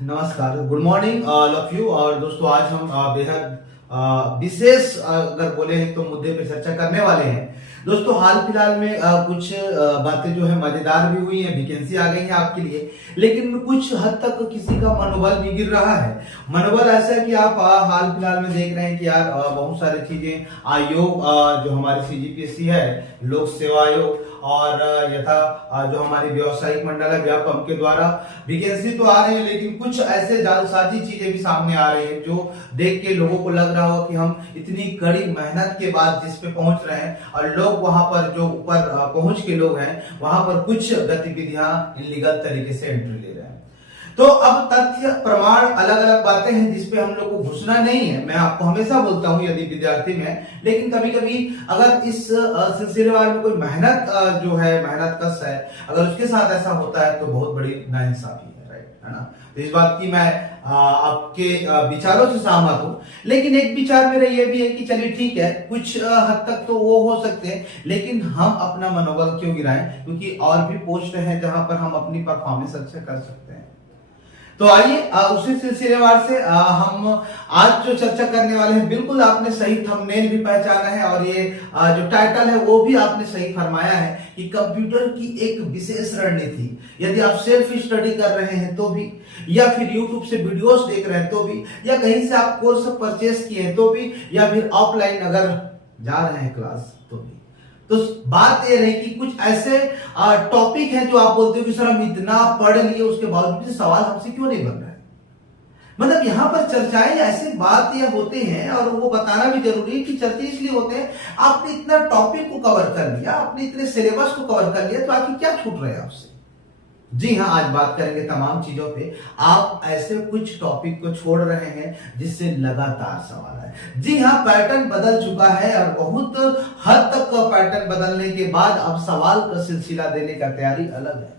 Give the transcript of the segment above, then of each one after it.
नमस्कार, good morning all of you. और दोस्तों आज हम बेहद विशेष अगर बोले तो मुद्दे पे चर्चा करने वाले हैं। दोस्तों हाल फिलहाल में कुछ बातें जो है मजेदार भी हुई हैं, वैकेंसी आ गई है आपके लिए, लेकिन कुछ हद तक किसी का मनोबल भी गिर रहा है। मनोबल ऐसा है कि आप हाल फिलहाल में देख रहे हैं कि यार बहुत सारी चीजें आयोग जो हमारी सीजीपीएससी है, लोक सेवा आयोग और यथा जो हमारी व्यवसायिक मंडल है व्यापम के द्वारा वैकेंसी तो आ रही है, लेकिन कुछ ऐसे जालसाजी चीजें भी सामने आ रही हैं जो देख के लोगों को लग रहा हो कि हम इतनी कड़ी मेहनत के बाद जिस पे पहुंच रहे हैं और लोग वहां पर जो ऊपर पहुंच के लोग हैं वहां पर कुछ गतिविधियां इलीगल तरीके से एंट्री ले रहे हैं। तो अब तथ्य प्रमाण अलग अलग बातें हैं जिसपे हम लोग को घुसना नहीं है। मैं आपको हमेशा बोलता हूं यदि विद्यार्थी में, लेकिन कभी कभी अगर इस सिलसिलेवार में कोई मेहनत जो है मेहनत कश है, अगर उसके साथ ऐसा होता है तो बहुत बड़ी नाइंसाफी है, राइट है ना। तो इस बात की मैं आपके विचारों से सहमत हूं, लेकिन एक विचार मेरा ये भी है कि चलिए ठीक है, कुछ हद तक तो वो हो सकते हैं, लेकिन हम अपना मनोबल क्यों गिराएं, क्योंकि और भी पोस्ट हैं जहां पर हम अपनी परफॉर्मेंस अच्छा कर सकते हैं। तो आइए उसी सिलसिलेवार से हम आज जो चर्चा करने वाले हैं, बिल्कुल आपने सही थंबनेल भी पहचाना है और ये जो टाइटल है वो भी आपने सही फरमाया है कि कंप्यूटर की एक विशेष रणनीति। यदि आप सेल्फ स्टडी कर रहे हैं तो भी, या फिर यूट्यूब से वीडियोस देख रहे हैं तो भी, या कहीं से आप कोर्स परचेस किए हैं तो भी, या फिर ऑफलाइन अगर जा रहे हैं क्लास तो भी, तो बात यह रही कि कुछ ऐसे टॉपिक हैं जो आप बोलते हो कि सर हम इतना पढ़ लिए उसके बावजूद भी सवाल हमसे क्यों नहीं बन रहा है। मतलब यहां पर चर्चाएं ऐसे बात ये होते हैं और वो बताना भी जरूरी है कि चर्चे इसलिए होते हैं, आपने इतना टॉपिक को कवर कर लिया, आपने इतने सिलेबस को कवर कर लिया, तो आखिर क्या छूट रहा है आपसे। जी हाँ, आज बात करेंगे तमाम चीजों पे। आप ऐसे कुछ टॉपिक को छोड़ रहे हैं जिससे लगातार सवाल है। जी हाँ, पैटर्न बदल चुका है और बहुत हद तक पैटर्न बदलने के बाद अब सवाल का सिलसिला देने का तैयारी अलग है।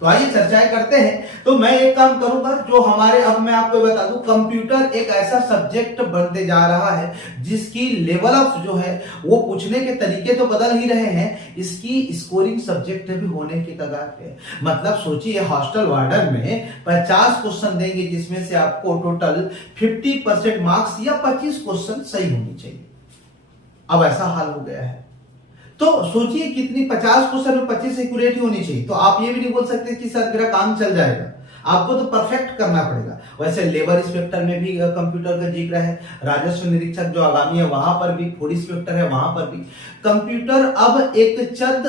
तो आइए चर्चाएं करते हैं। तो मैं एक काम करूंगा, जो हमारे, अब मैं आपको बता दूं, कंप्यूटर एक ऐसा सब्जेक्ट बनते जा रहा है जिसकी लेवल ऑफ जो है वो पूछने के तरीके तो बदल ही रहे हैं, इसकी स्कोरिंग सब्जेक्ट भी होने के कगार पे। मतलब सोचिए, हॉस्टल वार्डन में 50 क्वेश्चन देंगे जिसमें से आपको टोटल 50% मार्क्स या 25 क्वेश्चन सही होनी चाहिए। अब ऐसा हाल हो गया है, तो सोचिए कितनी 50 क्वेश्चन में 25 एक्यूरेट होनी चाहिए। तो आप ये भी नहीं बोल सकते कि सर मेरा काम चल जाएगा, आपको तो परफेक्ट करना पड़ेगा। वैसे लेबर इंस्पेक्टर में भी कंप्यूटर का जिक्र है, राजस्व निरीक्षक जो आगामी है वहां पर भी, फूड इंस्पेक्टर है वहां पर भी कंप्यूटर। अब एक चंद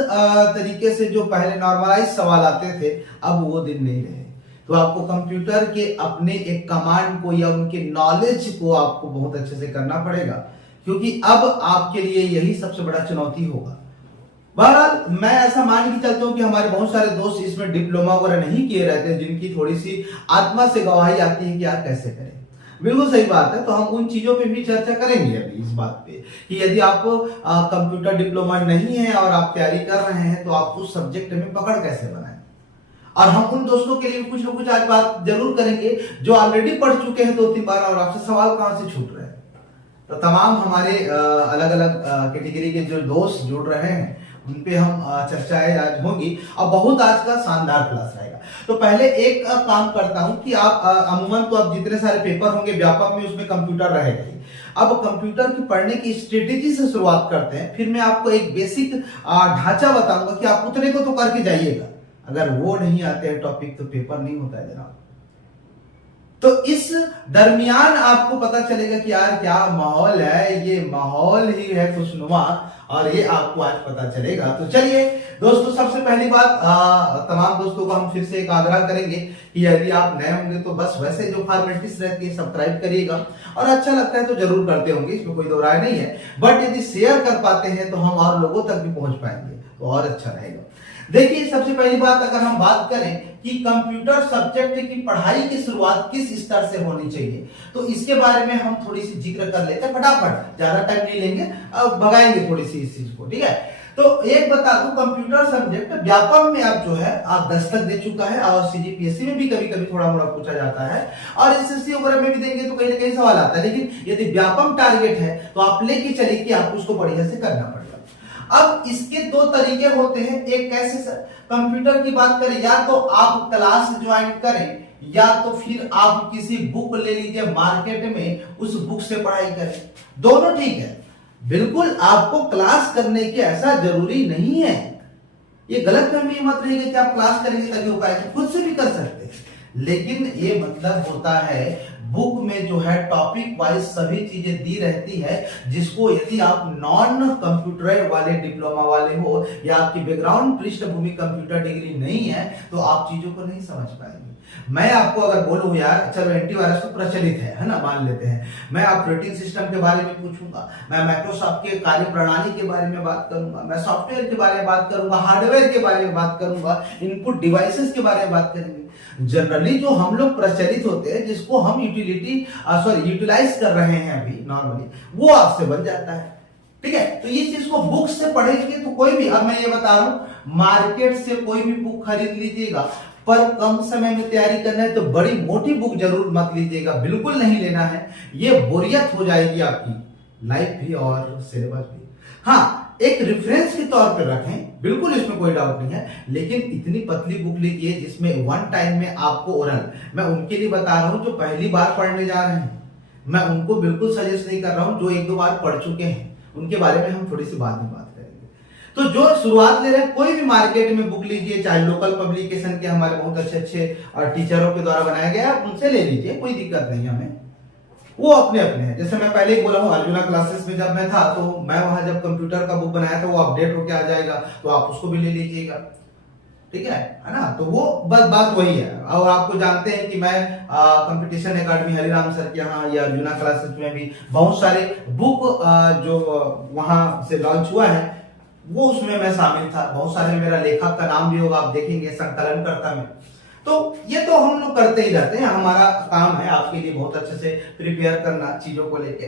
तरीके से जो पहले नॉर्मलाइज सवाल आते थे, अब वो दिन नहीं रहे। तो आपको कंप्यूटर के अपने एक कमांड को या उनके नॉलेज को आपको बहुत अच्छे से करना पड़ेगा, क्योंकि अब आपके लिए यही सबसे बड़ा चुनौती होगा। बहरहाल मैं ऐसा मान के चलता हूं कि हमारे बहुत सारे दोस्त इसमें डिप्लोमा वगैरह नहीं किए रहते, जिनकी थोड़ी सी आत्मा से गवाही आती है कि यार कैसे करें। बिल्कुल सही बात है। तो हम उन चीजों पे भी चर्चा करेंगे अभी, इस बात पे कि यदि आप कंप्यूटर डिप्लोमा नहीं है और आप तैयारी कर रहे हैं तो आप उस सब्जेक्ट में पकड़ कैसे बनाएं। और हम उन दोस्तों के लिए कुछ ना कुछ आज बात जरूर करेंगे जो ऑलरेडी पढ़ चुके हैं 2-3 बार, और आपसे सवाल कहां से छूट रहे हैं। तो तमाम हमारे अलग अलग कैटेगरी के जो दोस्त जुड़ रहे हैं उन पे हम चर्चाएं आज होंगी, और बहुत आज का शानदार क्लास रहेगा। तो पहले एक काम करता हूं कि आप अमूमन तो अब जितने सारे पेपर होंगे व्यापक में, उसमें कंप्यूटर रहेगा ही। अब कंप्यूटर की पढ़ने की स्ट्रेटेजी से शुरुआत करते हैं, फिर मैं आपको एक बेसिक ढांचा बताऊंगा कि आप उतने को तो करके जाइएगा। अगर वो नहीं आते हैं टॉपिक तो पेपर नहीं होता है जनाब। तो इस दरमियान आपको पता चलेगा कि यार क्या माहौल है, ये माहौल ही है खुशनुमा, और ये आपको आज पता चलेगा। तो चलिए दोस्तों, सबसे पहली बात, तमाम दोस्तों को हम फिर से एक आग्रह करेंगे कि यदि आप नए होंगे तो बस वैसे जो फॉर्मेलिटीज रहती है सब्सक्राइब करिएगा, और अच्छा लगता है तो जरूर करते होंगे, इसमें कोई दो राय नहीं है। बट यदि शेयर कर पाते हैं तो हम और लोगों तक भी पहुंच पाएंगे तो और अच्छा रहेगा। देखिए, सबसे पहली बात अगर हम बात करें कि कंप्यूटर सब्जेक्ट की पढ़ाई की शुरुआत किस स्तर से होनी चाहिए, तो इसके बारे में हम थोड़ी सी जिक्र कर लेते हैं फटाफट, ज्यादा टाइम नहीं लेंगे, अब भगाएंगे थोड़ी सी इस चीज को, ठीक है। तो एक बता दूं, कंप्यूटर सब्जेक्ट व्यापक में अब जो है आप दस्तक दे चुका है, और सीजीपीएससी में भी कभी कभी थोड़ा मोड़ा पूछा जाता है, और एसएससी वगैरह में भी देंगे तो कहीं ना कहीं सवाल आता है। लेकिन यदि व्यापक टारगेट है तो आप लेके चलिए कि आपको उसको बढ़िया से करना पड़ेगा। अब इसके दो तरीके होते हैं, एक कैसे सर, कंप्यूटर की बात करें, या तो आप क्लास ज्वाइन करें या तो फिर आप किसी बुक ले लीजिए मार्केट में, उस बुक से पढ़ाई करें, दोनों ठीक है। बिल्कुल आपको क्लास करने की ऐसा जरूरी नहीं है, ये गलत फहमी मत रहिएगा कि आप क्लास करेंगे तभी हो पाएगा, खुद से भी कर सकते हैं। लेकिन ये मतलब होता है बुक में जो है टॉपिक वाइज सभी चीजें दी रहती है, जिसको यदि आप नॉन कंप्यूटर वाले डिप्लोमा वाले हो या आपकी बैकग्राउंड पृष्ठभूमि कंप्यूटर डिग्री नहीं है तो आप चीजों को नहीं समझ पाएंगे। मैं आपको अगर बोलूं यार चलो एंटीवायरस तो प्रचलित है ना, मान लेते हैं, मैं ऑपरेटिंग सिस्टम के बारे में पूछूंगा, मैं माइक्रोसॉफ्ट के कार्य प्रणाली के बारे में बात करूंगा, मैं सॉफ्टवेयर के बारे में बात करूंगा, हार्डवेयर के बारे में बात करूंगा, इनपुट डिवाइसेस के बारे में बात करेंगे। जनरली जो हम लोग प्रचलित होते हैं, जिसको हम यूटिलाइज कर रहे हैं अभी नॉर्मली, वो आपसे बन जाता है। ठीक है, तो ये चीज को बुक से पढ़ेंगे तो कोई भी, अब मैं ये बता रहा हूं मार्केट से कोई भी बुक खरीद लीजिएगा, पर कम समय में तैयारी करना है तो बड़ी मोटी बुक जरूर मत लीजिएगा, बिल्कुल नहीं लेना है, ये बोरियत हो जाएगी आपकी लाइफ भी और सिलेबस भी। हाँ, एक रेफरेंस के तौर पर रखें, बिल्कुल इसमें कोई डाउट नहीं है, लेकिन इतनी पतली बुक लीजिए जिसमें वन टाइम में आपको ओरल, मैं उनके लिए बता रहा हूं जो पहली बार पढ़ने जा रहे हैं, मैं उनको बिल्कुल सजेस्ट नहीं कर रहा हूं, जो एक दो बार पढ़ चुके हैं उनके बारे में हम थोड़ी सी बाद में बात करेंगे। तो जो शुरुआत ले रहे हैं कोई भी मार्केट में बुक लीजिए, चाहे लोकल पब्लिकेशन के हमारे बहुत अच्छे टीचरों के द्वारा बनाया गया है, उनसे ले लीजिए, कोई दिक्कत नहीं है हमें, वो अपने अपने हैं। जैसे मैं पहले ही बोला हूं, अर्जुना क्लासेस में जब मैं था तो मैं वहां जब कंप्यूटर का बुक बनाया था वो अपडेट होके आ जाएगा, तो आप उसको भी ले लीजिएगा, ठीक है ना। तो वो बात वही है। और आपको जानते हैं कि मैं कंपटीशन एकेडमी हरिराम सर के यहाँ या अर्जुना क्लासेस में भी बहुत सारे बुक जो वहां से लॉन्च हुआ है वो उसमें मैं शामिल था, बहुत सारे मेरा लेखक का नाम भी होगा, आप देखेंगे संकलन करता में। तो ये तो हम लोग करते ही रहते हैं, हमारा काम है आपके लिए बहुत अच्छे से प्रिपेयर करना चीजों को लेके।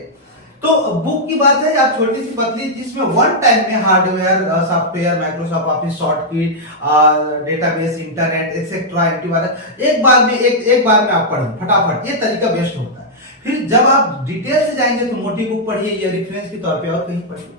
तो बुक की बात है आप छोटी सी पतली, जिसमें वन टाइम में hardware, software, Microsoft office, shortcut, database, internet etcetera, antivirus एक बार में आप पढ़ें फटाफट, ये तरीका बेस्ट होता है। फिर जब आप डिटेल से जाएंगे तो मोटी बुक पढ़िए या रेफरेंस के तौर पे और कहीं पढ़िए।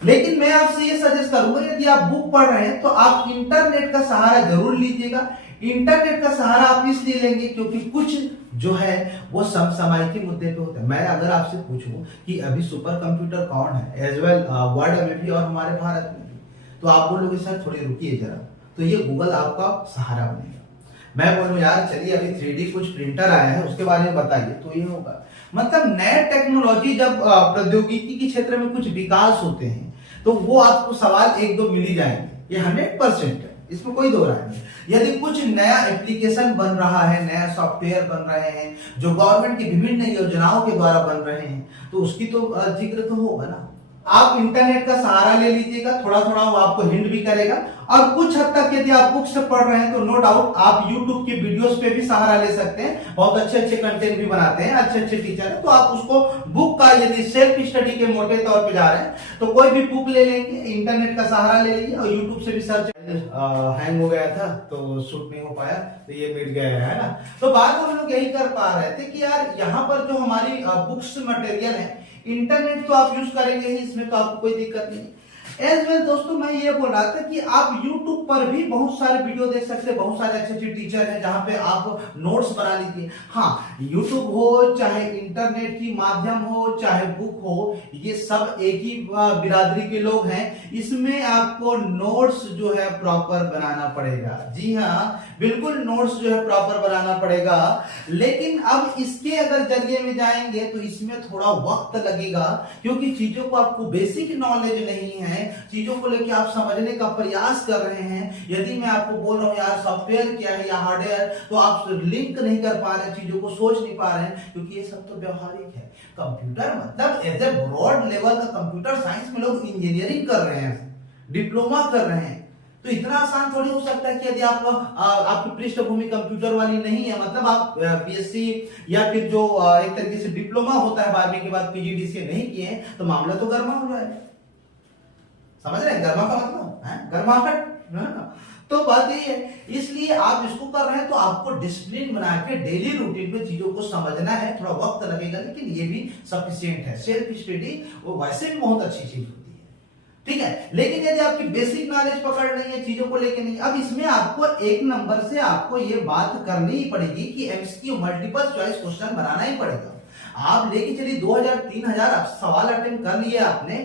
लेकिन मैं आपसे ये सजेस्ट करूंगा यदि आप बुक पढ़ रहे हैं तो आप इंटरनेट का सहारा जरूर लीजिएगा। इंटरनेट का सहारा आप इसलिए लेंगे क्योंकि कुछ जो है वो समसामयिक मुद्दे पे होता है। मैं अगर आपसे पूछूं कि अभी सुपर कंप्यूटर कौन है, एज वेल वर्ल्ड में भी और हमारे भारत में भी, तो आप बोलोगे सर थोड़ी रुकिए जरा, तो ये गूगल आपका सहारा बनेगा। मैं बोलूं यार चलिए अभी 3D कुछ प्रिंटर आया है उसके बारे में बताइए, तो ये होगा। मतलब नए टेक्नोलॉजी जब प्रौद्योगिकी के क्षेत्र में कुछ विकास होते हैं तो वो आपको सवाल एक दो मिल ही जाएंगे, ये 100% है, इसमें कोई दो राय नहीं। यदि कुछ नया एप्लीकेशन बन रहा है, नया सॉफ्टवेयर बन रहे हैं जो गवर्नमेंट की विभिन्न योजनाओं के द्वारा बन रहे हैं, तो उसकी तो जिक्र तो होगा ना। आप इंटरनेट का सहारा ले लीजिएगा, थोड़ा थोड़ा वो आपको हिंट भी करेगा। और कुछ हद तक यदि आप बुक से पढ़ रहे हैं तो नो डाउट आप YouTube के वीडियोस पे भी सहारा ले सकते हैं, बहुत अच्छे अच्छे कंटेंट भी बनाते हैं अच्छे टीचर हैं, तो आप उसको बुक का यदि सेल्फ स्टडी के मोटे तौर पे जा रहे हैं तो कोई भी बुक ले लेंगे, इंटरनेट का सहारा ले लीजिए और यूट्यूब से भी सर्च। हैंग हो गया था तो शूट नहीं हो पाया, तो ये मिट गया है ना। तो बात हम लोग यही कर पा रहे थे कि यार यहाँ पर जो हमारी बुक्स मटेरियल है, इंटरनेट तो आप यूज करेंगे ही, इसमें तो आपको कोई दिक्कत नहीं। एज वेल दोस्तों मैं ये बोल रहा था कि आप YouTube पर भी बहुत सारे वीडियो देख सकते हैं, बहुत सारे अच्छे टीचर हैं जहां पे आप नोट्स बना लीजिए। हाँ, YouTube हो चाहे इंटरनेट की माध्यम हो चाहे बुक हो, ये सब एक ही बिरादरी के लोग हैं, इसमें आपको नोट्स जो है प्रॉपर बनाना पड़ेगा। जी हाँ, बिल्कुल नोट्स जो है प्रॉपर बनाना पड़ेगा। लेकिन अब इसके अगर जरिए में जाएंगे तो इसमें थोड़ा वक्त लगेगा, क्योंकि चीजों को आपको बेसिक नॉलेज नहीं है, चीजों को लेकर आप समझने का प्रयास कर रहे हैं। यदि मैं आपको बोल रहा हूं यार सॉफ्टवेयर क्या है या हार्डवेयर, तो आप लिंक नहीं कर पा रहे, चीजों को सोच नहीं पा रहे हैं, क्योंकि ये सब तो व्यवहारिक है। कंप्यूटर मतलब एज ए ब्रॉड लेवल का कंप्यूटर साइंस में लोग इंजीनियरिंग कर रहे हैं, डिप्लोमा कर रहे हैं, तो इतना आसान थोड़ी हो सकता है कि यदि आपकी पृष्ठभूमि कंप्यूटर वाली नहीं है, मतलब आप बीएससी या फिर जो एक तरीके से डिप्लोमा होता है 12वीं के बाद पीजीडीसीए नहीं किए हैं, तो मामला तो गर्मा हो जाएगा। समझ रहे हैं गर्मा का मतलब है गर्माहट, तो बात यही है। इसलिए आप इसको कर रहे हैं तो आपको डिसिप्लिन बना के डेली रूटीन में चीजों को समझना है, थोड़ा वक्त लगेगा लेकिन ये भी सफिशिएंट है। सेल्फ स्टडी वो वैसे भी बहुत अच्छी चीज होती है, ठीक है। लेकिन यदि आपकी बेसिक नॉलेज पकड़ नहीं है, चीजों को लेके नहीं, अब इसमें आपको एक नंबर से आपको ये बात करनी ही पड़ेगी कि एमसीक्यू मल्टीपल चॉइस क्वेश्चन बनाना ही पड़ेगा। आप लेके चलिए 2000 3000 सवाल अटेम्प्ट कर लिए आपने,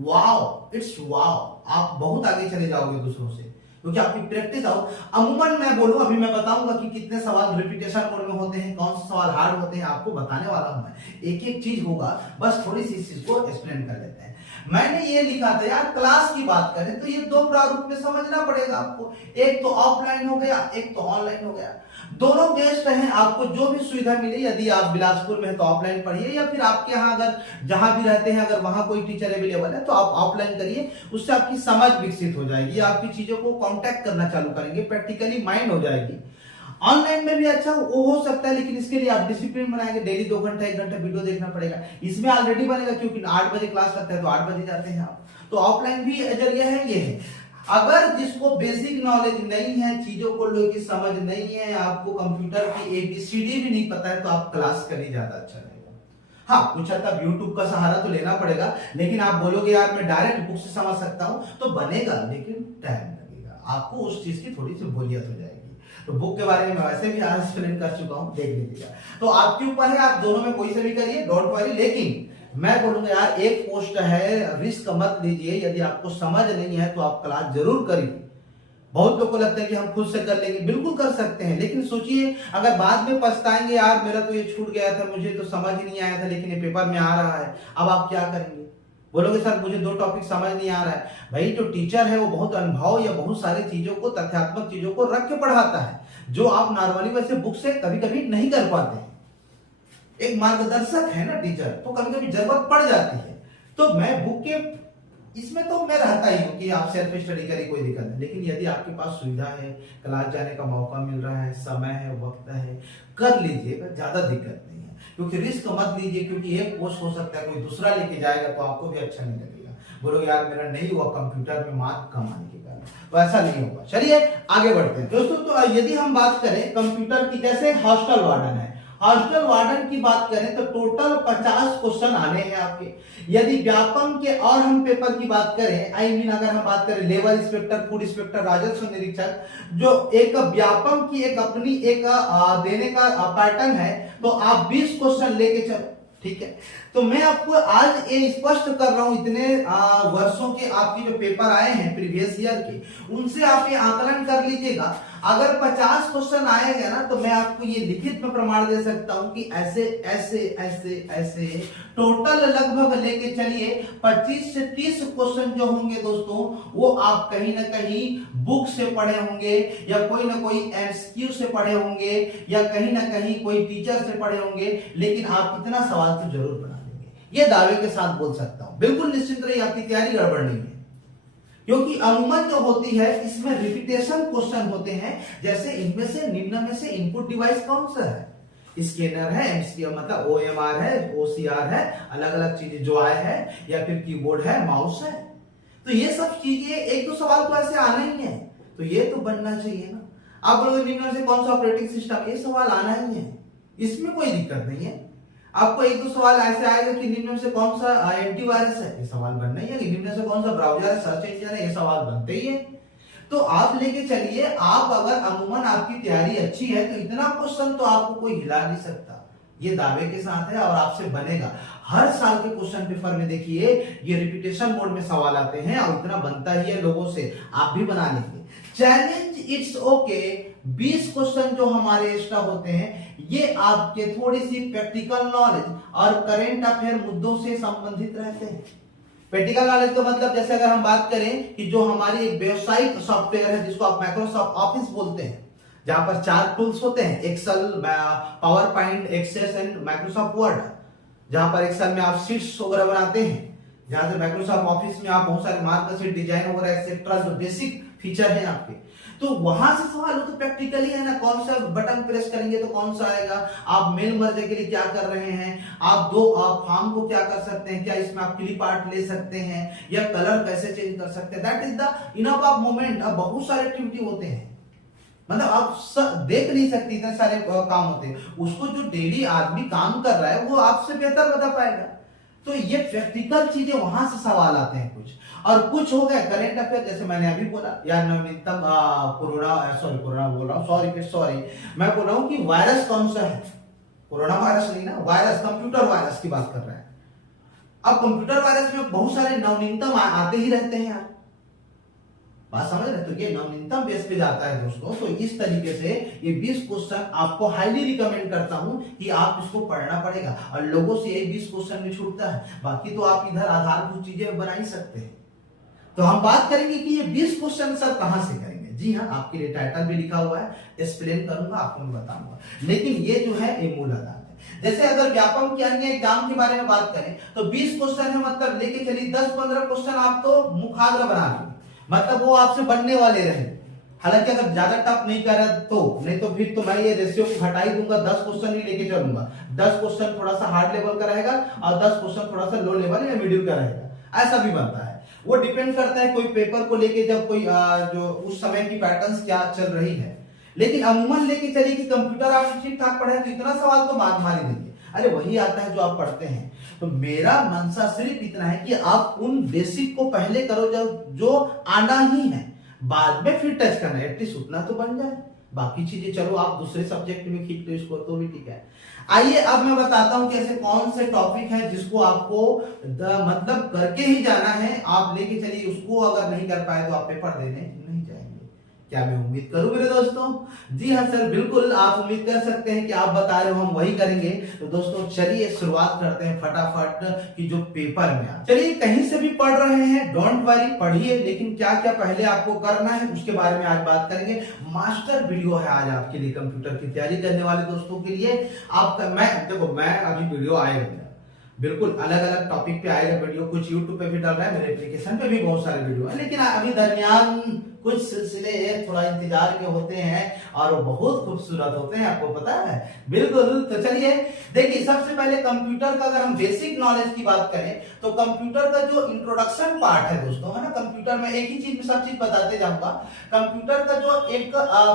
वाओ, इट्स वाओ, आप बहुत आगे चले जाओगे दूसरों से, क्योंकि आपकी प्रैक्टिस आओ। अमूमन मैं बोलूं, अभी मैं बताऊंगा कि कितने सवाल रिपीटेशन मोड में होते हैं, कौन से सवाल हार्ड होते हैं, आपको बताने वाला हूं मैं। एक एक चीज होगा, बस थोड़ी सी इस चीज को एक्सप्लेन कर लेते हैं। मैंने ये लिखा था यार, क्लास की बात करें तो ये दो प्रारूप में समझना पड़ेगा आपको, एक तो ऑफलाइन हो गया, एक तो ऑनलाइन हो गया। दोनों बेस्ट हैं, आपको जो भी सुविधा मिले, यदि आप बिलासपुर में है तो ऑफलाइन पढ़िए, या फिर आपके यहाँ अगर जहां भी रहते हैं अगर वहां कोई टीचर अवेलेबल है तो आप ऑफलाइन करिए, उससे आपकी समझ विकसित हो जाएगी, आपकी चीजों को कांटेक्ट करना चालू करेंगे, प्रैक्टिकली माइंड हो जाएगी। ऑनलाइन में भी अच्छा वो हो सकता है, लेकिन इसके लिए आप डिसिप्लिन बनाएंगे, डेली 2 घंटा 1 घंटा वीडियो देखना पड़ेगा। इसमें ऑलरेडी बनेगा, क्योंकि 8 बजे क्लास लगता है तो 8 बजे जाते हैं आप, तो ऑफलाइन भी जरिया है ये है। अगर जिसको बेसिक नॉलेज नहीं है, चीजों को लेकर समझ नहीं है, आपको कंप्यूटर की एबीसीडी भी नहीं पता है, तो आप क्लास करिए, ज्यादा अच्छा रहेगा। हाँ, कुछ हद तक यूट्यूब का सहारा तो लेना पड़ेगा, लेकिन आप बोलोगे यार मैं डायरेक्ट बुक से समझ सकता हूं, तो बनेगा, लेकिन टाइम लगेगा, आपको उस चीज की थोड़ी सी बोरियत हो जाएगी। तो बुक के बारे में मैं वैसे भी आज एक्सप्लेन कर चुका हूं, देख लीजिएगा। तो आपके ऊपर है, आप दोनों में कोई से भी करिए, डोंट वरी। लेकिन मैं बोलूंगा यार, एक पोस्ट है, रिस्क मत लीजिए, यदि आपको समझ नहीं है तो आप क्लास जरूर करिए। बहुत लोग को लगता है कि हम खुद से कर लेंगे, बिल्कुल कर सकते हैं, लेकिन सोचिए अगर बाद में पछताएंगे यार मेरा तो ये छूट गया था, मुझे तो समझ ही नहीं आया था, लेकिन ये पेपर में आ रहा है, अब आप क्या करेंगे? बोलोगे सर मुझे 2 टॉपिक समझ नहीं आ रहा है। भाई जो टीचर है वो बहुत अनुभव या बहुत सारी चीजों को, तथ्यात्मक चीजों को रख के पढ़ाता है, जो आप नॉर्मली वैसे बुक से कभी कभी नहीं कर पाते हैं। एक मार्गदर्शक है ना टीचर, तो कभी कभी जरूरत पड़ जाती है। तो मैं बुक के इसमें तो मैं रहता ही हूँ कि आप सेल्फ स्टडी करिए, कोई दिक्कत नहीं, लेकिन यदि आपके पास सुविधा है, क्लास जाने का मौका मिल रहा है, समय है, वक्त है, कर लीजिएगा, ज्यादा दिक्कत नहीं है। क्योंकि रिस्क मत लीजिए, क्योंकि एक पोस्ट हो सकता है कोई दूसरा लेके जाएगा तो आपको भी अच्छा नहीं लगेगा, बोलो यार मेरा नहीं हुआ कंप्यूटर में मार्क कम आने के कारण, तो ऐसा नहीं होगा। चलिए आगे बढ़ते हैं दोस्तों। तो यदि हम बात करें कंप्यूटर की, जैसे हॉस्टल वार्डन है, हॉस्टल वार्डन की बात करें तो टोटल 50 क्वेश्चन आने हैं आपके। यदि व्यापम के और हम पेपर की बात करें, अगर हम बात करें लेवल इंस्पेक्टर, फूड इंस्पेक्टर, राजस्व निरीक्षक, जो एक व्यापम की एक अपनी एक देने का पैटर्न है, तो आप 20 क्वेश्चन लेके चलो, ठीक है। तो मैं आपको आज ये स्पष्ट कर रहा हूं, इतने वर्षों के आपके जो पेपर आए हैं प्रीवियस ईयर के, उनसे आप ये आकलन कर लीजिएगा। अगर 50 क्वेश्चन आएगा ना, तो मैं आपको ये लिखित में प्रमाण दे सकता हूं कि ऐसे ऐसे ऐसे ऐसे टोटल लगभग लेके चलिए 25 से 30 क्वेश्चन जो होंगे दोस्तों, वो आप कहीं ना कहीं बुक से पढ़े होंगे, या कोई ना कोई एमसीक्यू से पढ़े होंगे, या कहीं ना कहीं कोई टीचर से पढ़े होंगे, लेकिन आप इतना सवाल तो जरूर बना लेंगे, ये दावे के साथ बोल सकता हूं। बिल्कुल निश्चिंत रहिए, आपकी तैयारी गड़बड़ नहीं है, क्योंकि अमूमन जो होती है इसमें रिपीटेशन क्वेश्चन होते हैं। जैसे इनमें से निम्न में से इनपुट डिवाइस कौन सा है? स्कैनर है, एमसीक्यू मतलब ओएमआर है, ओसीआर है, अलग अलग चीजें जो आए हैं, या फिर कीबोर्ड है, माउस है। तो ये सब चीजें, एक दो सवाल तो ऐसे आना ही है, तो ये तो बनना चाहिए ना। आप बोलोगे निम्न में से कौन सा ऑपरेटिंग सिस्टम, ये सवाल आना ही है, इसमें कोई दिक्कत नहीं है। आपको एक दो सवाल ऐसे आएगा कि निम्न में से कौन सा एंटीवायरस है, ये सवाल बनना ही है। निम्न में से कौन सा ब्राउजर है, सर्च इंजन है, ये सवाल बनते ही है। तो आप लेके चलिए, आप अगर अमूमन आपकी तैयारी अच्छी है तो इतना क्वेश्चन तो आपको कोई हिला नहीं सकता, ये दावे के साथ है, और आपसे बनेगा। हर साल के क्वेश्चन पेपर में देखिए ये रिपीटेशन मोड में सवाल आते हैं, और इतना बनता ही है लोगों से, आप भी बना लेंगे। चैलेंज इट्स ओके, 20 क्वेश्चन जो हमारे एक्स्ट्रा होते हैं, ये आपके थोड़ी सी प्रैक्टिकल नॉलेज और करेंट अफेयर मुद्दों से संबंधित रहते हैं। प्रैक्टिकल नॉलेज का मतलब, जैसे अगर हम बात करें कि जो हमारी एक व्यावसायिक सॉफ्टवेयर है जिसको आप माइक्रोसॉफ्ट ऑफिस बोलते हैं, जहां पर 4 टूल्स होते हैं, Excel, PowerPoint, access and Microsoft Word. जहां पर एक्सेल में आप शीट्स वगैरह बनाते हैं, जहां से माइक्रोसॉफ्ट ऑफिस में आप बहुत सारे मार्कशीट, डिजाइन वगैरह एक्सेट्रा जो बेसिक फीचर है आपके, तो वहां से सवाल हो। तो प्रैक्टिकली है ना, कौन सा बटन प्रेस करेंगे तो कौन सा आएगा, आप मेल मर्ज के लिए क्या कर रहे हैं, आप फॉर्म को क्या कर सकते हैं, क्या इसमें आप क्लिप आर्ट ले सकते हैं, या कलर कैसे चेंज कर सकते हैं, that is the enough of moment. अब बहुत सारे एक्टिविटी होते हैं, मतलब आप देख नहीं सकते, इतने सारे काम होते हैं। उसको जो डेली आदमी काम कर रहा है वो आपसे बेहतर बता पाएगा। तो ये प्रैक्टिकल चीजें वहां से सवाल आते हैं कुछ, और कुछ हो गया करेंट अफेयर, जैसे मैंने अभी बोला यार नवीनतम कोरोना बोल रहा हूँ, सॉरी मैं बोल रहा हूँ कि वायरस कौन सा है, कोरोना वायरस नहीं ना, वायरस कंप्यूटर वायरस की बात कर रहे हैं। अब कंप्यूटर वायरस में बहुत सारे नवीनतम आते ही रहते हैं यार, बात समझ रहे? तो ये नवीनतम बेस पे जाता है दोस्तों। तो इस तरीके से ये 20 क्वेश्चन आपको हाईली रिकमेंड करता हूं कि आप इसको पढ़ना पड़ेगा, और लोगों से ये 20 क्वेश्चन भी छूटता है, बाकी तो आप इधर आधारभूत चीजें बना ही सकते हैं। तो हम बात करेंगे कि ये 20 क्वेश्चन सर कहां से करेंगे। जी हाँ, आपके लिए टाइटल भी लिखा हुआ है, एक्सप्लेन करूंगा, आपको मैं बताऊंगा, लेकिन ये जो है ये मूल आधार है। जैसे अगर व्यापम के अन्य एग्जाम के बारे में बात करें तो 20 क्वेश्चन है, मतलब लेके चलिए 10-15 क्वेश्चन आप तो मुखाग्र बना लेंगे, मतलब वो आपसे बनने वाले रहे। हालांकि अगर ज्यादा टफ नहीं कर रहा तो, नहीं तो फिर तो मैं ये रेशियो को घटा ही दूंगा, 10 क्वेश्चन ही लेके चलूंगा। 10 क्वेश्चन थोड़ा सा हार्ड लेवल का रहेगा और 10 क्वेश्चन थोड़ा सा लो लेवल या मिडिल का रहेगा, ऐसा भी बनता है। वो डिपेंड करता है कोई पेपर को लेके, जब कोई जो उस समय की पैटर्न्स क्या चल रही है। लेकिन अमूमन लेके चलिए कि कंप्यूटर आप ठीक ठाक पढ़े तो इतना सवाल तो मार ही देंगे, अरे वही आता है जो आप पढ़ते हैं। तो मेरा मंशा सिर्फ इतना है कि आप उन बेसिक को पहले करो जो आना ही है, बाद में फिर टच करना है, एटलीस्ट उतना तो बन जाए। बाकी चीजें चलो आप दूसरे सब्जेक्ट में खींच लो इसको तो भी ठीक है। आइए अब मैं बताता हूं कि ऐसे कौन से टॉपिक है जिसको आपको मतलब करके ही जाना है, आप लेके चलिए उसको, अगर नहीं कर पाए तो आप पेपर देने नहीं जाएंगे। क्या मैं उम्मीद करूं मेरे दोस्तों? जी हाँ सर, बिल्कुल आप उम्मीद कर सकते हैं कि आप बता रहे हो हम वही करेंगे। तो दोस्तों चलिए शुरुआत करते हैं फटाफट कि जो पेपर में आ, चलिए कहीं से भी पढ़ रहे हैं डोंट वरी, पढ़िए, लेकिन क्या क्या पहले आपको करना है उसके बारे में आज बात करेंगे। मास्टर वीडियो है आज आपके लिए, कंप्यूटर की तैयारी करने वाले दोस्तों के लिए। आपका मैं अभी वीडियो आएगा, बिल्कुल अलग अलग टॉपिक पे आएगा वीडियो, कुछ यूट्यूब पे भी डाल रहा है, मेरे एप्लीकेशन पे भी बहुत सारे वीडियो है, लेकिन अभी दरमियान कुछ सिलसिले थोड़ा इंतजार के होते हैं और बहुत खूबसूरत होते हैं, आपको पता है। बिल्कुल, तो चलिए देखिए, सबसे पहले कंप्यूटर का अगर हम बेसिक नॉलेज की बात करें तो कंप्यूटर का जो इंट्रोडक्शन पार्ट है दोस्तों, है ना, कंप्यूटर में एक ही चीज में सब चीज बताते जाऊंगा। कंप्यूटर का जो एक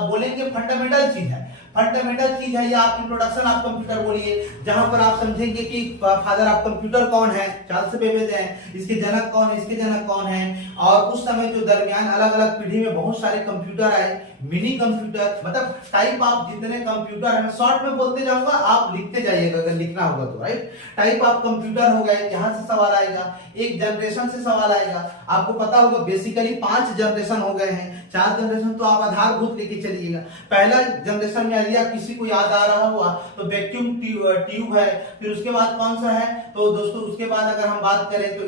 बोलेंगे फंडामेंटल चीज है, फंडामेंटल चीज है, या आप इंट्रोडक्शन आप कंप्यूटर बोलिए, जहां पर आप समझेंगे कि फादर ऑफ कंप्यूटर कौन है, चार्ल्स बेबेज है, इसके जनक कौन है, इसके जनक कौन है, और उस समय जो दरमियान अलग अलग पीढ़ी में बहुत सारे कंप्यूटर आए, मिनी कंप्यूटर, मतलब टाइप आप जितने कंप्यूटर है, शॉर्ट में बोलते जाऊंगा, आप लिखते जाइएगा अगर लिखना होगा तो, राइट। टाइप ऑफ कंप्यूटर हो गए, यहां से सवाल आएगा, एक जनरेशन से सवाल आएगा। आपको पता होगा बेसिकली 5 जनरेशन हो गए हैं, 4 जनरेशन तो आप आधारभूत लेके चलिएगा। पहला जनरेशन में आइडिया किसी को याद आ रहा हुआ तो वैक्यूम ट्यूब है, फिर उसके बाद कौन सा है तो दोस्तों, उसके बाद अगर हम बात करें तो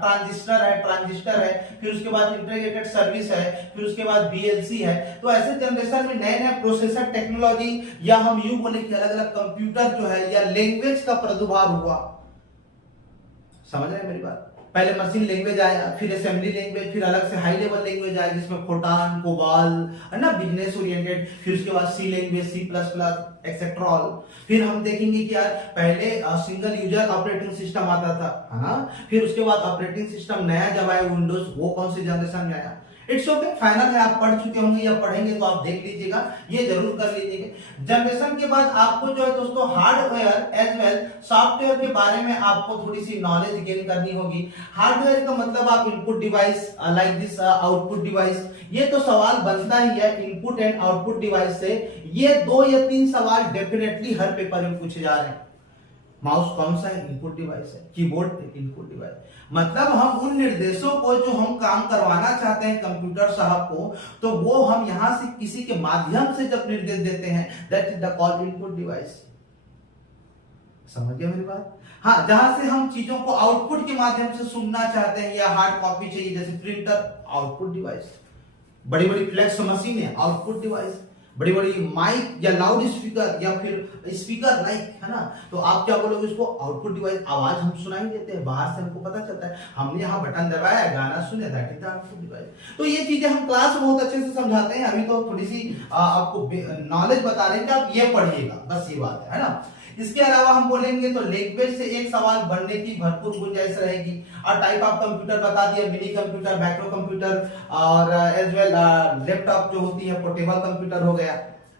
ट्रांजिस्टर है, फिर उसके बाद इंटीग्रेटेड सर्विस है, फिर उसके बाद बीएलसी है। तो ऐसे जनरेशन में नए नए प्रोसेसर टेक्नोलॉजी, या हम यूं बोले कि अलग अलग कंप्यूटर जो है या लैंग्वेज का प्रादुर्भाव हुआ। समझ रहे हैं मेरी बात? पहले मशीन लैंग्वेज आया, फिर असेंबली लैंग्वेज, फिर अलग से हाई लेवल लैंग्वेज आया जिसमें फोटान, कोबाल, है ना, बिजनेस ओरिएंटेड, फिर उसके बाद C language, C plus plus etcetera. फिर हम देखेंगे कि यार पहले सिंगल यूजर ऑपरेटिंग सिस्टम आता था, है ना, फिर उसके बाद ऑपरेटिंग सिस्टम नया जब आया विंडोज, वो कौन सी जनरेशन में आया। इट्स ओके, फाइनल है, आप पढ़ चुके होंगे या पढ़ेंगे तो आप देख लीजिएगा, ये जरूर कर लीजिएगा। जनरेशन के बाद आपको जो है दोस्तों हार्डवेयर एज वेल सॉफ्टवेयर के बारे में आपको थोड़ी सी नॉलेज गेन करनी होगी। हार्डवेयर का मतलब आप input device like this, output device, ये तो सवाल बनता ही है इनपुट एंड आउटपुट डिवाइस से। ये 2 या 3 सवाल डेफिनेटली हर पेपर में पूछे जा रहे हैं। माउस कौन सा है, इनपुट डिवाइस है, कीबोर्ड इनपुट डिवाइस, मतलब हम उन निर्देशों को जो हम काम करवाना चाहते हैं कंप्यूटर साहब को, तो वो हम यहां से किसी के माध्यम से जब निर्देश देते हैं, that is the called input device. समझ गए मेरी बात? हाँ, जहां से हम चीजों को आउटपुट के माध्यम से सुनना चाहते हैं या हार्ड कॉपी चाहिए, जैसे प्रिंटर, आउटपुट डिवाइस। बड़ी बड़ी फ्लैक्स मशीनें, आउटपुट डिवाइस। बड़ी बड़ी माइक या लाउड स्पीकर या फिर स्पीकर लाइक, है ना, तो आप क्या बोलोगे इसको, आउटपुट डिवाइस। आवाज हम सुनाई देते हैं, बाहर से हमको पता चलता है, हमने यहाँ बटन दबाया, गाना सुने, that is the output device. तो ये चीजें हम क्लास में बहुत अच्छे से समझाते हैं, अभी तो थोड़ी सी आपको नॉलेज बता रहे हैं कि आप ये पढ़िएगा, बस ये बात है ना। इसके अलावा हम बोलेंगे तो लैंग्वेज से एक सवाल बनने की भरपूर गुंजाइश रहेगी। और टाइप ऑफ कंप्यूटर बता दिया, मिनी कंप्यूटर, मैक्रो कंप्यूटर, और एज वेल लैपटॉप जो होती है पोर्टेबल कंप्यूटर हो गया,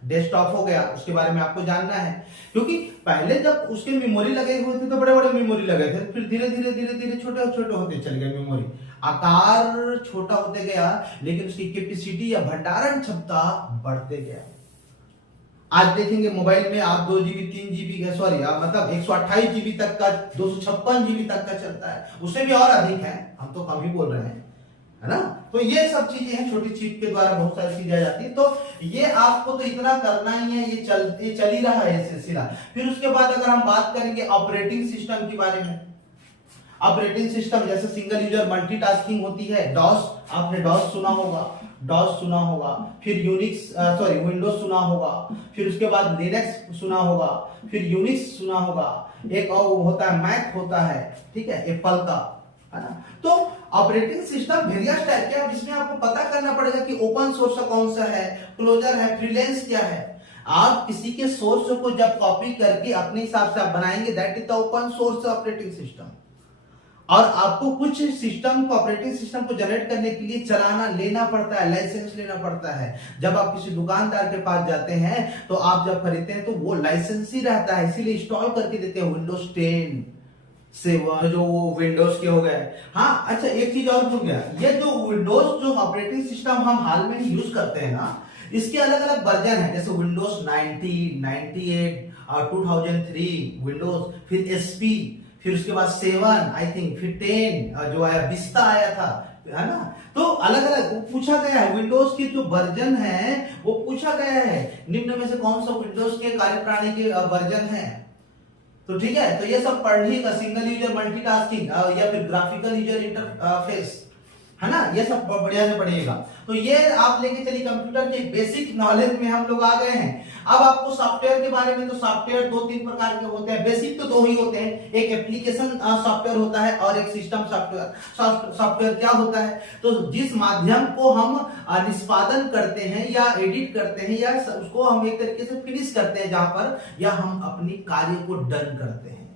डेस्कटॉप हो गया, उसके बारे में आपको जानना है। क्योंकि पहले जब उसके मेमोरी लगे हुए थे तो बड़े बड़े मेमोरी लगे थे, फिर धीरे धीरे धीरे धीरे छोटे छोटे होते चले गए मेमोरी, आकार छोटा होते गया, लेकिन उसकी कैपेसिटी या भंडारण क्षमता बढ़ते गया। आज देखेंगे मोबाइल में आप 2 GB 3 GB का सॉरी मतलब 128 GB तक का, 256 GB तक का चलता है, उससे भी और अधिक है, हम तो कम ही बोल रहे हैं, है ना। तो ये सब चीजें हैं, छोटी चिप के द्वारा बहुत सारी चीजें आ जाती है। तो ये आपको तो इतना करना ही है, ये चल ही रहा है सिलसिला। फिर उसके बाद अगर हम बात करेंगे ऑपरेटिंग सिस्टम के बारे में, ऑपरेटिंग सिस्टम जैसे सिंगल यूजर मल्टीटास्किंग होती है, डॉस, आपने डॉस सुना होगा, डॉस सुना होगा, फिर यूनिक्स सॉरी विंडोज सुना होगा, फिर उसके बाद लिनक्स सुना होगा, फिर यूनिक्स सुना होगा, एक और होता है मैक होता है, ठीक है, एप्पल का, है ना। तो ऑपरेटिंग सिस्टम वेरियस टाइप के, अब इसमें आपको पता करना पड़ेगा कि ओपन सोर्स कौन सा है, क्लोजर है, फ्रीलांस क्या है। आप किसी के सोर्स को जब कॉपी करके अपने हिसाब से आप बनाएंगे, that is the open source operating system. और आपको कुछ सिस्टम को, ऑपरेटिंग सिस्टम को जनरेट करने के लिए चलाना लेना पड़ता है, लाइसेंस लेना पड़ता है। जब आप किसी दुकानदार के पास जाते हैं तो आप जब खरीदते हैं तो वो लाइसेंस ही रहता है, इसीलिए इंस्टॉल करके देते हैं विंडोज 10 7 जो वो विंडोज के हो गए। हाँ अच्छा, एक चीज और भूल गया, ये जो विंडोज जो ऑपरेटिंग सिस्टम हम हाल में ही यूज करते हैं ना, इसके अलग अलग वर्जन है, जैसे विंडोज 90, 98 और 2003 विंडोज, फिर एसपी, फिर उसके बाद 7 आई थिंक, फिर 10 जो आया, विस्ता आया था, है ना। तो अलग अलग पूछा गया है, विंडोज की जो वर्जन है वो पूछा गया है, निम्न में से कौन सा विंडोज के कार्यप्रणाली के वर्जन है। तो ठीक है, तो ये सब पढ़िएगा, सिंगल यूजर मल्टीटास्किंग या फिर ग्राफिकल यूजर इंटरफेस, है ना, ये सब बढ़िया से पढ़िएगा। तो ये आप लेके चलिए, कंप्यूटर के बेसिक नॉलेज में हम लोग आ गए हैं। अब आपको सॉफ्टवेयर के बारे में, तो सॉफ्टवेयर 2-3 प्रकार के होते हैं, बेसिक तो 2 ही होते हैं, एक एप्लीकेशन सॉफ्टवेयर होता है और एक सिस्टम सॉफ्टवेयर। सॉफ्टवेयर क्या होता है, तो जिस माध्यम को हम निष्पादन करते हैं या एडिट करते हैं या उसको हम एक तरीके से फिनिश करते हैं, जहां पर या हम अपनी कार्य को डन करते हैं,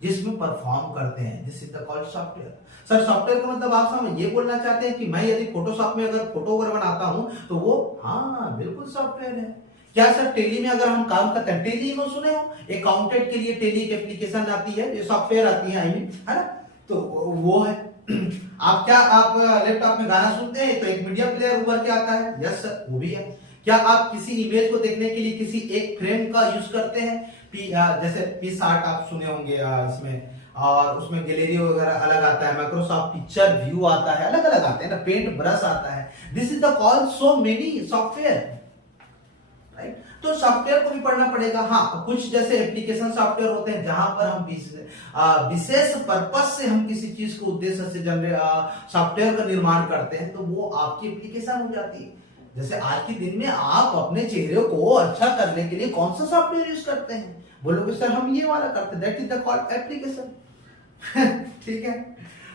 जिसमें परफॉर्म करते हैं, this is the called software. Sir software का मतलब आप समझ ये बोलना चाहते हैं कि मैं यदि फोटोशॉप में अगर फोटो अगर बनाता हूं तो वो, हाँ बिल्कुल सॉफ्टवेयर है। क्या सर टेली में अगर हम काम करते हैं, टेली में सुने हो, अकाउंटेंट के लिए टेली एक एप्लीकेशन आती है, ये सॉफ्टवेयर आती है, आई मीन, है ना, तो वो है। आप क्या आप लैपटॉप में गाना सुनते हैं तो एक मीडिया प्लेयर उभर के आता है, यस सर वो भी है। क्या आप किसी इमेज को देखने के लिए किसी एक फ्रेम का यूज करते हैं, जैसे पिक्सआर्ट आप सुने होंगे इसमें, और उसमें गैलरी वगैरह अलग आता है, माइक्रोसॉफ्ट पिक्चर व्यू आता है, अलग अलग आते हैं ना, पेंट ब्रश आता है, this is the call so many software, right. तो सॉफ्टवेयर को भी पढ़ना पड़ेगा। हाँ कुछ जैसे एप्लीकेशन सॉफ्टवेयर होते हैं जहां पर हम विशेष पर्पस से हम किसी चीज को उद्देश्य से सॉफ्टवेयर का निर्माण करते हैं, तो वो आपकी एप्लीकेशन हो जाती है। जैसे आज के दिन में आप अपने चेहरे को अच्छा करने के लिए कौन सा सॉफ्टवेयर यूज करते हैं, बोलोगे सर हम ये वाला करते हैं, that is the called application. ठीक है,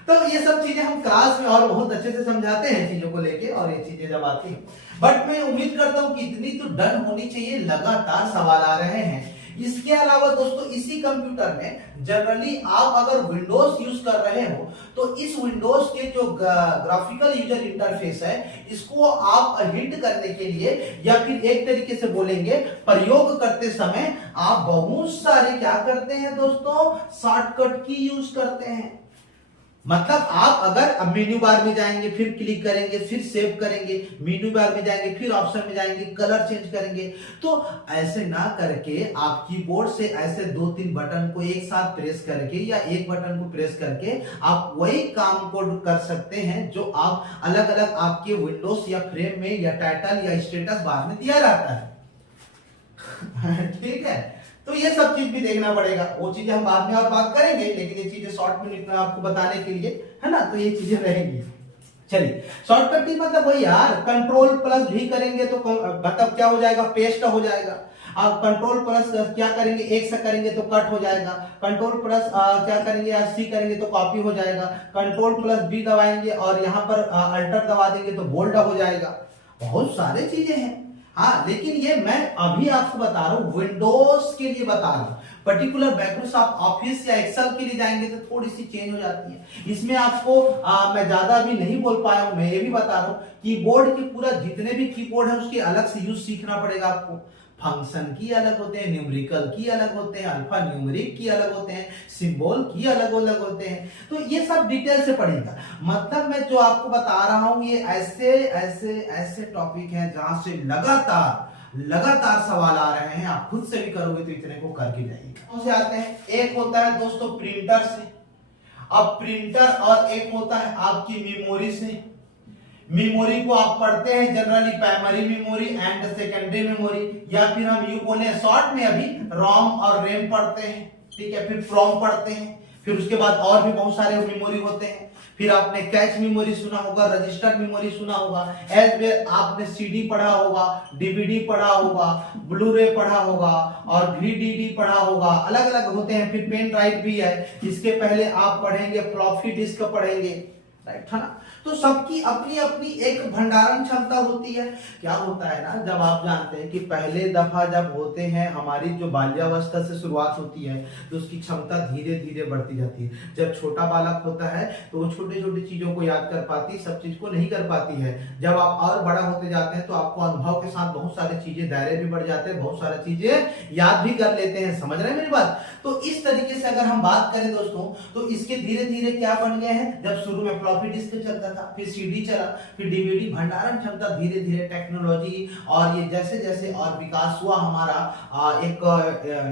तो ये सब चीजें हम क्लास में और बहुत अच्छे से समझाते हैं चीजों को लेके, और ये चीजें जब आती हैं, बट मैं उम्मीद करता हूं कि इतनी तो डन होनी चाहिए, लगातार सवाल आ रहे हैं। इसके अलावा दोस्तों इसी कंप्यूटर में जनरली आप अगर विंडोज यूज कर रहे हो तो इस विंडोज के जो ग्राफिकल यूजर इंटरफेस है, इसको आप हिट करने के लिए या फिर एक तरीके से बोलेंगे प्रयोग करते समय आप बहुत सारे क्या करते हैं दोस्तों, शॉर्टकट की यूज करते हैं। मतलब आप अगर मेन्यू बार में जाएंगे, फिर क्लिक करेंगे, फिर सेव करेंगे, मेन्यू बार में जाएंगे, फिर ऑप्शन में जाएंगे, कलर चेंज करेंगे, तो ऐसे ना करके आप कीबोर्ड से ऐसे 2-3 बटन को एक साथ प्रेस करके या एक बटन को प्रेस करके आप वही काम को कर सकते हैं जो आप अलग अलग आपके विंडोज या फ्रेम में या टाइटल या स्टेटस बार में दिया रहता है। ठीक है, तो ये सब चीज भी देखना पड़ेगा, वो चीजें हम बाद में और बात करेंगे, लेकिन ये चीजें शॉर्ट मिनट में आपको बताने के लिए, है ना, तो ये चीजें रहेंगी। चलिए, शॉर्टकट की मतलब वही यार, कंट्रोल प्लस भी करेंगे तो मतलब क्या हो जाएगा, पेस्ट हो जाएगा। आप कंट्रोल प्लस क्या करेंगे, एक से करेंगे तो कट हो जाएगा, कंट्रोल प्लस क्या करेंगे या सी करेंगे तो कॉपी हो जाएगा, कंट्रोल प्लस बी दबाएंगे और यहाँ पर अल्टर दबा देंगे तो बोल्ड हो जाएगा। बहुत सारे चीजें हैं। हाँ, लेकिन ये मैं अभी आपको बता रहा हूं, विंडोज के लिए बता रहा हूं, पर्टिकुलर माइक्रोसॉफ्ट ऑफिस या एक्सेल के लिए जाएंगे तो थोड़ी सी चेंज हो जाती है। इसमें आपको मैं ज्यादा अभी नहीं बोल पाया हूं, मैं ये भी बता रहा हूं, कीबोर्ड के पूरा जितने भी कीबोर्ड है उसके अलग से यूज सीखना पड़ेगा आपको। फंक्शन की अलग होते हैं, न्यूमेरिकल की अलग होते हैं, अल्फा न्यूमेरिक की अलग होते हैं, सिंबल की अलग अलग होते हैं। तो ये सब डिटेल से पढ़ेगा। मतलब मैं जो आपको बता रहा हूं ये ऐसे ऐसे ऐसे टॉपिक हैं जहां से लगातार सवाल आ रहे हैं। आप खुद से भी करोगे तो इतने को करके जाइएगा। से आते हैं, एक होता है दोस्तों प्रिंटर से। अब प्रिंटर और एक होता है आपकी मेमोरी से। मेमोरी को आप पढ़ते हैं generally primary memory and secondary memory, या फिर हम यू बोले शॉर्ट में अभी रोम और रैम पढ़ते हैं, ठीक है। फिर फ्रॉम पढ़ते हैं, फिर उसके बाद और भी बहुत सारे मेमोरी होते हैं। फिर आपने कैच मेमोरी सुना होगा, रजिस्टर्ड मेमोरी सुना होगा, एज वेल आपने सीडी पढ़ा होगा, डीवीडी पढ़ा होगा, ब्लूरे पढ़ा होगा और वीडीडी पढ़ा होगा, अलग अलग होते हैं। फिर पेन ड्राइव भी है, इसके पहले आप पढ़ेंगे फ्लॉपी डिस्क पढ़ेंगे, राइट है ना। तो सबकी अपनी अपनी एक भंडारण क्षमता होती है। क्या होता है ना, जब आप जानते हैं कि पहले दफा जब होते हैं, हमारी जो बाल्यावस्था से शुरुआत होती है तो उसकी क्षमता धीरे धीरे बढ़ती जाती है। जब छोटा बालक होता है तो वो छोटी छोटी चीजों को याद कर पाती, सब चीज को नहीं कर पाती है। जब आप और बड़ा होते जाते हैं तो आपको अनुभव के साथ बहुत सारी चीजें, दायरे भी बढ़ जाते हैं, बहुत सारी चीजें याद भी कर लेते हैं। समझ रहे हैं मेरी बात। तो इस तरीके से अगर हम बात करें दोस्तों, तो इसके धीरे धीरे क्या बन गए हैं। जब शुरू में फ्लॉपी डिस्क चलता था, फिर सीडी चला, फिर डीवीडी, भंडारण क्षमता धीरे धीरे टेक्नोलॉजी और ये जैसे जैसे और विकास हुआ हमारा एक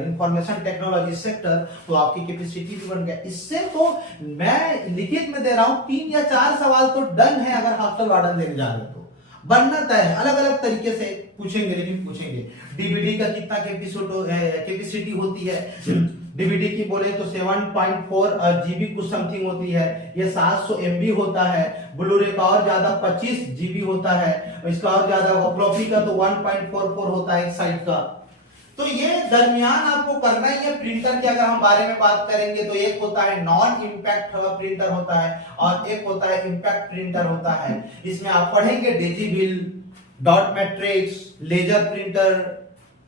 इंफॉर्मेशन टेक्नोलॉजी सेक्टर, तो आपकी कैपेसिटी भी बढ़ गया। इससे तो मैं लिखित में दे रहा हूं 3 या 4 सवाल तो डन है। अगर हॉस्टल वार्डन देने जा रहे हो तो बनना तय है। अलग अलग तरीके से पूछेंगे, लेकिन पूछेंगे डीवीडी का कितना कैपेसिटी होती है। डीवीडी की बोले तो 7.4 जीबी कुछ समथिंग होती है, ये 700 एमबी होता है। ब्लूरे का और ज्यादा 25 जीबी होता है, इसका और ज्यादा। फ्लॉपी का तो 1.44 होता है एक साइड का। तो ये दरमियान आपको करना ही है। प्रिंटर के अगर हम बारे में बात करेंगे तो एक होता है नॉन इंपैक्ट प्रिंटर होता है और एक होता है इंपैक्ट प्रिंटर होता है। इसमें आप पढ़ेंगे डिजिबिल, डॉट मैट्रिक्स, लेजर प्रिंटर,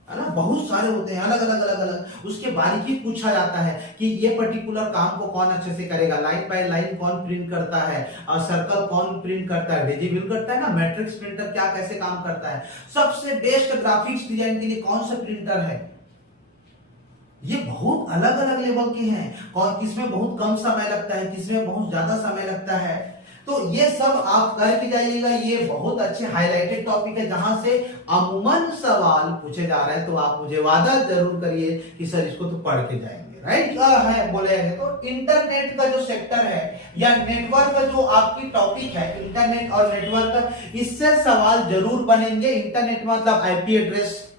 है ना, बहुत सारे होते हैं अलग अलग। उसके बारीकी पूछा जाता है कि ये पर्टिकुलर काम को कौन अच्छे से करेगा, लाइन बाय लाइन कौन प्रिंट करता है, और सर्कल कौन प्रिंट करता है, डिजिबिल करता है ना, मैट्रिक्स प्रिंटर क्या कैसे काम करता है, सबसे बेस्ट ग्राफिक्स डिजाइन के लिए कौन सा प्रिंटर है। ये बहुत अलग अलग लेवल के हैं। कौन किसमें बहुत कम समय लगता है, किसमें बहुत ज्यादा समय लगता है। तो ये सब आप करके जाइएगा। ये बहुत अच्छे हाईलाइटेड टॉपिक है जहां से अमूमन सवाल पूछे जा रहे हैं। तो आप मुझे वादा जरूर करिए कि सर इसको तो पढ़ के जाएंगे, राइट है बोले हैं। तो इंटरनेट का जो सेक्टर है या नेटवर्क का जो आपकी टॉपिक है, इंटरनेट और नेटवर्क, इससे सवाल जरूर बनेंगे। इंटरनेट मतलब आईपी एड्रेस,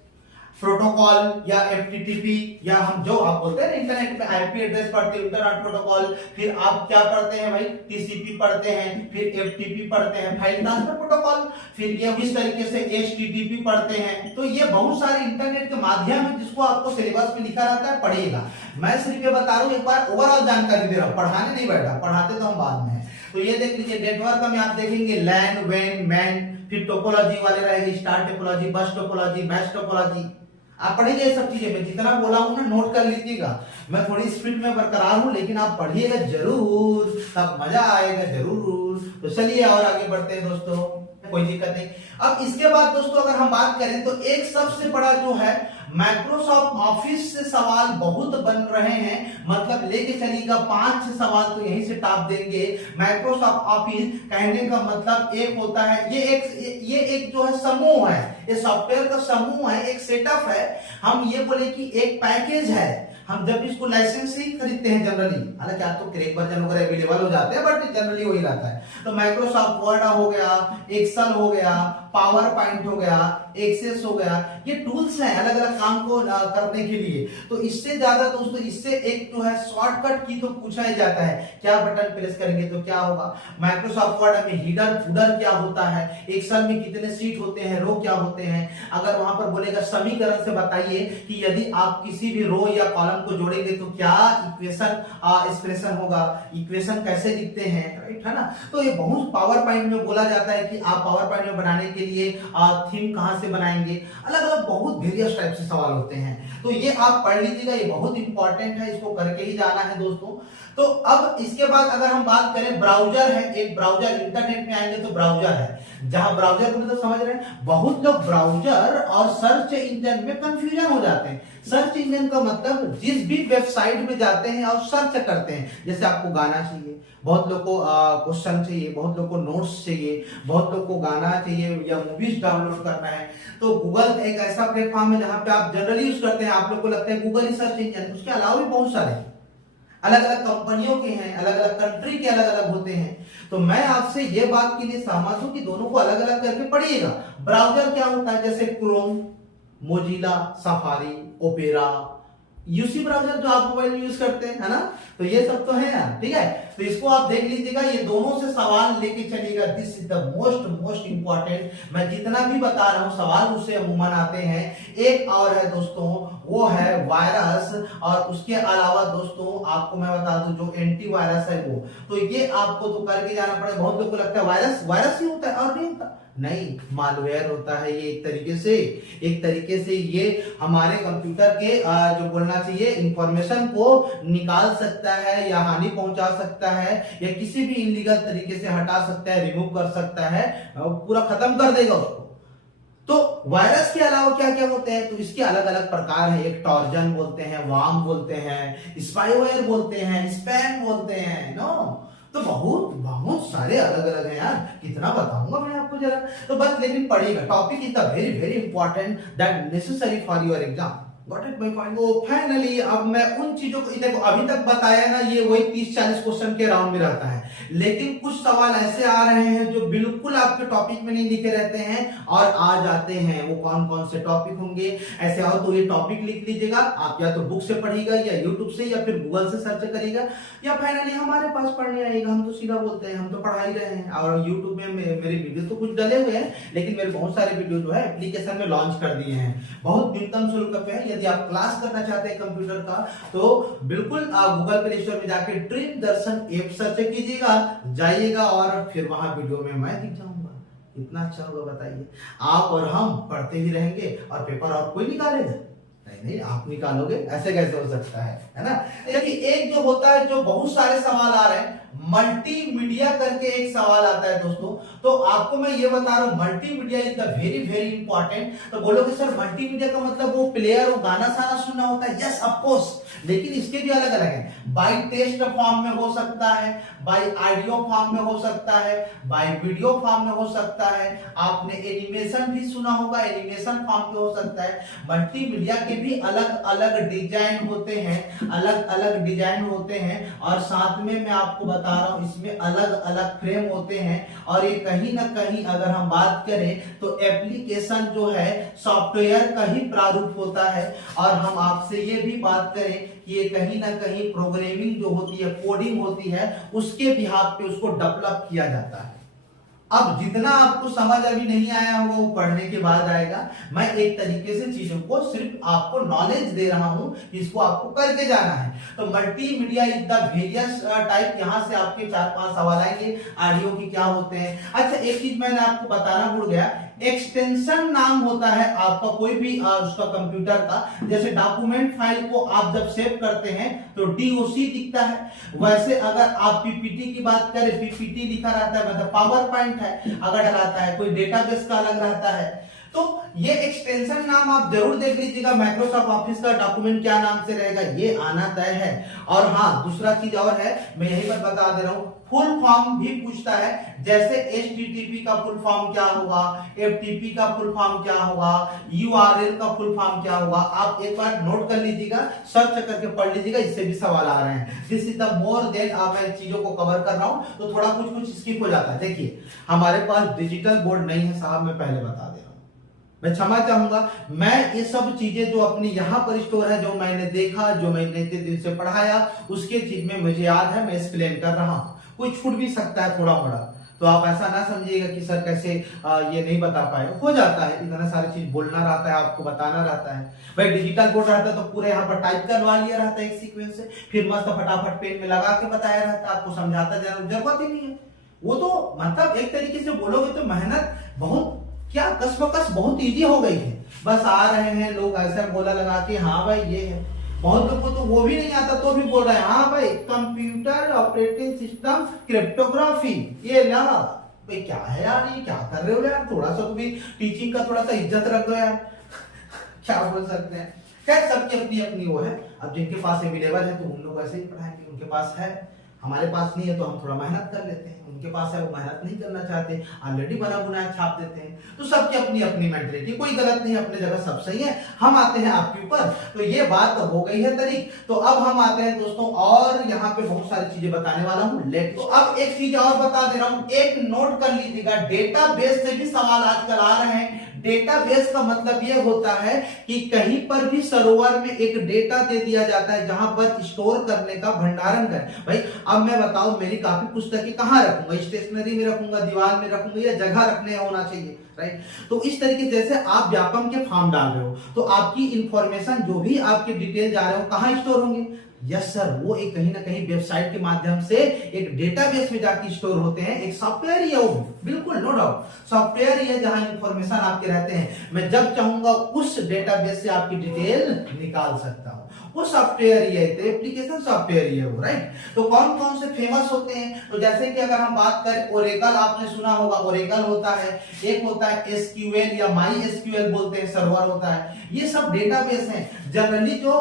प्रोटोकॉल या एफटीटीपी, या हम जो आप बोलते हैं इंटरनेट पे आईपी एड्रेस पढ़ते हैं, इंटरनेट प्रोटोकॉल। फिर आप क्या पढ़ते हैं भाई, टीसीपी पढ़ते हैं, फिर एफटीपी पढ़ते हैं, फाइल ट्रांसफर प्रोटोकॉल, फिर ये इस तरीके से एचटीटीपी पढ़ते हैं। तो ये बहुत सारे इंटरनेट के माध्यम है जिसको आपको सिलेबस में लिखा रहता है, पढ़िएगा। मैं सिर्फ ये बता रहा हूँ, एक बार ओवरऑल जानकारी दे रहा हूँ, पढ़ाने नहीं बैठा, पढ़ाते तो हम बाद में। तो ये देख लीजिए, नेटवर्क में आप देखेंगे लैन, वैन, मैन, फिर टोपोलॉजी वाले रहेंगे, स्टार टोपोलॉजी, बस टोपोलॉजी, मैश टोपोलॉजी। आप पढ़िए ये सब चीजें। मैं जितना बोला हूं ना नोट कर लीजिएगा। मैं थोड़ी स्पीड में बरकरार हूं, लेकिन आप पढ़िएगा जरूर, तब मजा आएगा जरूर। तो चलिए और आगे बढ़ते हैं दोस्तों, कोई दिक्कत नहीं। अब इसके बाद दोस्तों अगर हम बात करें तो एक सबसे बड़ा जो है माइक्रोसॉफ्ट ऑफिस से सवाल बहुत बन रहे हैं। मतलब लेके चलिएगा 5-6 सवाल तो यहीं से टाप देंगे। माइक्रोसॉफ्ट ऑफिस कहने का मतलब एक होता है, ये एक जो है समूह है, ये सॉफ्टवेयर का समूह है, एक सेटअप है। हम ये बोले कि एक पैकेज है। हम जब इसको लाइसेंस ही खरीदते हैं जनरली, हालांकि आप तो क्रैक वर्जन वगैरह अवेलेबल हो जाते हैं, बट जनरली वही रहता है। तो माइक्रोसॉफ्ट वर्ड हो गया, एक्सेल हो गया, पावर पॉइंट हो गया, एक्सेस हो गया, ये टूल्स हैं अलग अलग काम को करने के लिए। तो इससे ज्यादा दोस्तों, इससे एक जो है शॉर्टकट की तो पूछा ही जाता है, क्या बटन प्रेस करेंगे तो क्या होगा। माइक्रोसॉफ्ट वर्ड में हीडर फूडर क्या होता है, एक्सेल में कितने सीट होते हैं, रो क्या होते हैं। अगर वहां पर बोलेगा समीकरण से बताइए कि यदि आप किसी भी रो या कॉलम को जोड़ेंगे तो क्या इक्वेशन एक्सप्रेशन होगा, इक्वेशन कैसे लिखते हैं, राइट है ना। तो ये बहुत पावर पॉइंट में बोला जाता है कि आप पावर पॉइंट में बनाने के लिए थीम कहां से बनाएंगे। अलग अलग बहुत वेरियस टाइप से सवाल होते हैं। तो ये आप पढ़ लीजिएगा, ये बहुत इंपॉर्टेंट है, इसको करके ही जाना है दोस्तों। तो अब इसके बाद अगर हम बात करें, ब्राउजर है एक, ब्राउजर इंटरनेट में आएंगे तो ब्राउजर है। जहां ब्राउजर को मतलब समझ रहे हैं, बहुत लोग ब्राउजर और सर्च इंजन में कंफ्यूजन हो जाते हैं। सर्च इंजन का मतलब जिस भी वेबसाइट में जाते हैं और सर्च करते हैं, जैसे आपको गाना चाहिए, बहुत लोग को क्वेश्चन चाहिए, बहुत लोग को नोट्स चाहिए, बहुत लोग को गाना चाहिए या मूवीज डाउनलोड करना है, तो गूगल एक ऐसा प्लेटफॉर्म है जहां पे आप जनरली यूज करते हैं। आप लोग को लगता है गूगल ही सर्च इंजन, उसके अलावा भी बहुत सारे अलग अलग कंपनियों के हैं, अलग अलग कंट्री के अलग अलग होते हैं। तो मैं आपसे ये बात के लिए सहमत हूं कि दोनों को अलग अलग करके पढ़िएगा। ब्राउजर क्या होता है, जैसे Chrome, Mozilla, safari, opera, UC browser जो आप मोबाइल में यूज करते हैं, है ना, तो ये सब तो है यार, ठीक है। तो इसको आप देख लीजिएगा, ये दोनों से सवाल लेके चलिएगा। This is the most important. मैं जितना भी बता रहा हूं सवाल उससे अमूमन आते हैं। एक और है दोस्तों, वो है वायरस, और उसके अलावा दोस्तों आपको मैं बता दूं जो एंटीवायरस है वो, तो ये आपको तो करके जाना पड़ेगा। बहुत लोग को लगता है वायरस ही होता है, और नहीं होता, नहीं, मालवेयर होता है ये। एक तरीके से ये हमारे कंप्यूटर के जो बोलना चाहिए इंफॉर्मेशन को निकाल सकता है या हानि पहुंचा सकता है या किसी भी इलीगल तरीके से हटा सकता है, रिमूव कर सकता है, पूरा खत्म कर देगा उसको। तो वायरस के अलावा क्या क्या होते हैं, तो इसके अलग अलग प्रकार है। एक टॉर्जन बोलते हैं, वार्म बोलते हैं, स्पाईवेयर बोलते हैं, स्पैम बोलते हैं, नो, तो बहुत सारे अलग अलग हैं यार, कितना बताऊंगा मैं आपको जरा। तो बस लेकिन पढ़िएगा, topic is the very very important that necessary for your exam. Got it my point. वो फाइनली अब मैं उन चीजों को देखो, अभी तक बताया ना, ये वही 30-40 क्वेश्चन के राउंड में रहता है, लेकिन कुछ सवाल ऐसे आ रहे हैं जो बिल्कुल आपके टॉपिक में नहीं लिखे रहते हैं और आ जाते हैं। वो कौन कौन से टॉपिक होंगे, ऐसे आओ तो ये टॉपिक लिख लीजिएगा आप, या तो बुक से पढ़िएगा या यूट्यूब से या फिर गूगल से सर्च करिएगा या फाइनली हमारे पास पढ़ने आएगा। हम तो सीधा बोलते हैं, हम तो पढ़ा ही रहे हैं। और यूट्यूब में मेरे वीडियो तो कुछ डले हुए हैं, लेकिन मेरे बहुत सारे वीडियो जो है एप्लीकेशन में लॉन्च कर दिए हैं, बहुत न्यूनतम शुल्क पे है। यदि आप क्लास करना चाहते हैं कंप्यूटर का तो बिल्कुल गूगल प्ले स्टोर में जाके ड्रीम दर्शन ऐप सर्च कीजिएगा, जाइएगा और फिर वहां वीडियो में मैं दिख जाऊंगा। इतना अच्छा होगा बताइए। आप और हम पढ़ते ही रहेंगे और पेपर और कोई निकालेगा नहीं, आप निकालोगे, ऐसे कैसे हो सकता है ना। देखिए एक जो होता है, जो बहुत सारे सवाल आ रहे हैं, मल्टीमीडिया करके एक सवाल आता है दोस्तों। तो आपको मैं ये बता रहा हूं, multimedia is the very very important. तो बोलोगे सर मल्टीमीडिया का मतलब वो प्लेयर और गाना साना सुनना होता है? यस ऑफ कोर्स, लेकिन इसके भी अलग अलग है। बाय टेक्स्ट फॉर्म में हो सकता है, बाय ऑडियो फॉर्म में हो सकता है, बाय वीडियो फॉर्म में हो सकता है। आपने एनिमेशन भी सुना होगा, एनिमेशन फॉर्म में हो सकता है। मल्टीमीडिया के भी अलग अलग डिजाइन होते हैं, अलग अलग डिजाइन होते हैं, और साथ में मैं आपको बता रहा हूं इसमें अलग अलग फ्रेम होते हैं। और ये कहीं ना कहीं अगर हम बात करें तो एप्लीकेशन जो है सॉफ्टवेयर का ही प्रारूप होता है। और हम आपसे ये भी बात करें कि ये कहीं ना कहीं प्रोग्रामिंग जो होती है, कोडिंग होती है, उसके बिहाफ पे उसको डेवलप किया जाता है। अब जितना आपको समझ अभी नहीं आया होगा वो पढ़ने के बाद आएगा। मैं एक तरीके से चीजों को सिर्फ आपको नॉलेज दे रहा हूं, इसको आपको करके जाना है। तो multimedia is the various type, यहां से आपके 4-5 सवाल आएंगे। ऑडियो की क्या होते हैं। अच्छा एक चीज मैंने आपको बताना भूल गया, एक्सटेंशन नाम होता है आपका कोई भी उसका कंप्यूटर का। जैसे डॉक्यूमेंट फाइल को आप जब सेव करते हैं तो डीओसी दिखता है, वैसे अगर आप पीपीटी की बात करें, पीपीटी लिखा रहता है, मतलब पावर पॉइंट है अगर डलाता है, कोई डेटाबेस का अलग रहता है। तो ये एक्सटेंशन नाम आप जरूर देख लीजिएगा, माइक्रोसॉफ्ट ऑफिस का डॉक्यूमेंट क्या नाम से रहेगा ये आना तय है। और हाँ दूसरा चीज और है, मैं यही पर बता दे रहा हूं, फुल फॉर्म भी पूछता है। जैसे HTTP का फुल फॉर्म क्या होगा, FTP का फुल फॉर्म क्या होगा, URL का फुल फॉर्म क्या होगा, आप एक बार नोट कर लीजिएगा, सर्च करके पढ़ लीजिएगा, इससे भी सवाल आ रहे हैं। This is the more than मैं चीजों को कवर कर रहा हूं तो थोड़ा कुछ स्किप हो जाता है। देखिए हमारे पास डिजिटल बोर्ड नहीं है साहब, मैं पहले बता दे रहा हूं, मैं क्षमा चाहूंगा। मैं ये सब चीजें जो अपनी यहाँ पर स्टोर है, जो मैंने देखा, जो मैंने इतने दिन से पढ़ाया, उसके चीज में मुझे याद है, मैं एक्सप्लेन कर रहा हूँ। कोई छूट भी सकता है थोड़ा बड़ा, तो आप ऐसा ना समझिएगा कि सर कैसे ये नहीं बता पाए, हो जाता है। इतना सारी चीज बोलना रहता है, आपको बताना रहता है। भाई डिजिटल बोर्ड रहता है तो पूरे यहाँ पर टाइप करवा लिया रहता है एक सीक्वेंस से, फिर मस्त फटाफट पेन में लगा के बताया रहता है, आपको समझाता जरूरत ही नहीं है। वो तो मतलब एक तरीके से बोलोगे तो मेहनत बहुत क्या कसमकस बहुत इजी हो गई है। बस आ रहे हैं लोग ऐसा बोला लगा के, हाँ भाई ये है। बहुत लोग को तो वो भी नहीं आता तो भी बोल रहे हैं हाँ भाई कंप्यूटर ऑपरेटिंग सिस्टम क्रिप्टोग्राफी, ये ना भाई क्या है यार, ये क्या कर रहे हो यार, थोड़ा सा तो भी टीचिंग का थोड़ा सा इज्जत रख दो यार। क्या बोल सकते हैं। खैर सबकी अपनी अपनी वो है, अब जिनके पास अवेलेबल है तो उन लोग ऐसे ही पढ़ाएंगे, उनके पास है, हमारे पास नहीं है तो हम थोड़ा मेहनत कर लेते हैं, उनके पास है वो मेहनत नहीं करना चाहते, ऑलरेडी बना बुनाया छाप देते हैं। तो सबकी अपनी अपनी मेंटलिटी, कोई गलत नहीं है, अपनी जगह सब सही है। हम आते हैं आपके ऊपर, तो ये बात हो गई है तरीक। तो अब हम आते हैं दोस्तों, और यहाँ पे बहुत सारी चीजें बताने वाला हूँ। लेट, तो अब एक चीज और बता दे रहा हूँ, एक नोट कर लीजिएगा, डेटाबेस से भी सवाल आजकल आ रहे हैं। डेटाबेस का मतलब यह होता है कि कहीं पर भी सरोवर में एक डेटा दे दिया जाता है जहां पर स्टोर करने का, भंडारण कर। भाई अब मैं बताऊं, मेरी काफी पुस्तकें कहां रखूंगा, स्टेशनरी में रखूंगा, दीवार में रखूंगा, या जगह रखने होना चाहिए, राइट। तो इस तरीके जैसे आप व्यापम के फॉर्म डाल रहे हो तो आपकी इंफॉर्मेशन जो भी आपके डिटेल जा रहे हो कहां स्टोर होंगे, यस सर, वो एक कहीं ना कहीं वेबसाइट के माध्यम से एक डेटाबेस में जाके स्टोर होते हैं। एक सॉफ्टवेयर ही है वो, बिल्कुल नो डाउट, सॉफ्टवेयर ही है जहां इंफॉर्मेशन आपके रहते हैं। मैं जब चाहूंगा उस डेटाबेस से आपकी डिटेल निकाल सकता हूं, वो सॉफ्टवेयर ही है, एप्लीकेशन सॉफ्टवेयर ही है वो, राइट। तो कौन कौन से फेमस होते हैं, तो जैसे कि अगर हम बात करें ओरेकल, आपने सुना होगा, ओरेकल होता है, एक होता है एसक्यूएल या माई एसक्यूएल बोलते हैं, सर्वर होता है। ये सब डेटाबेस हैं। जनरली जो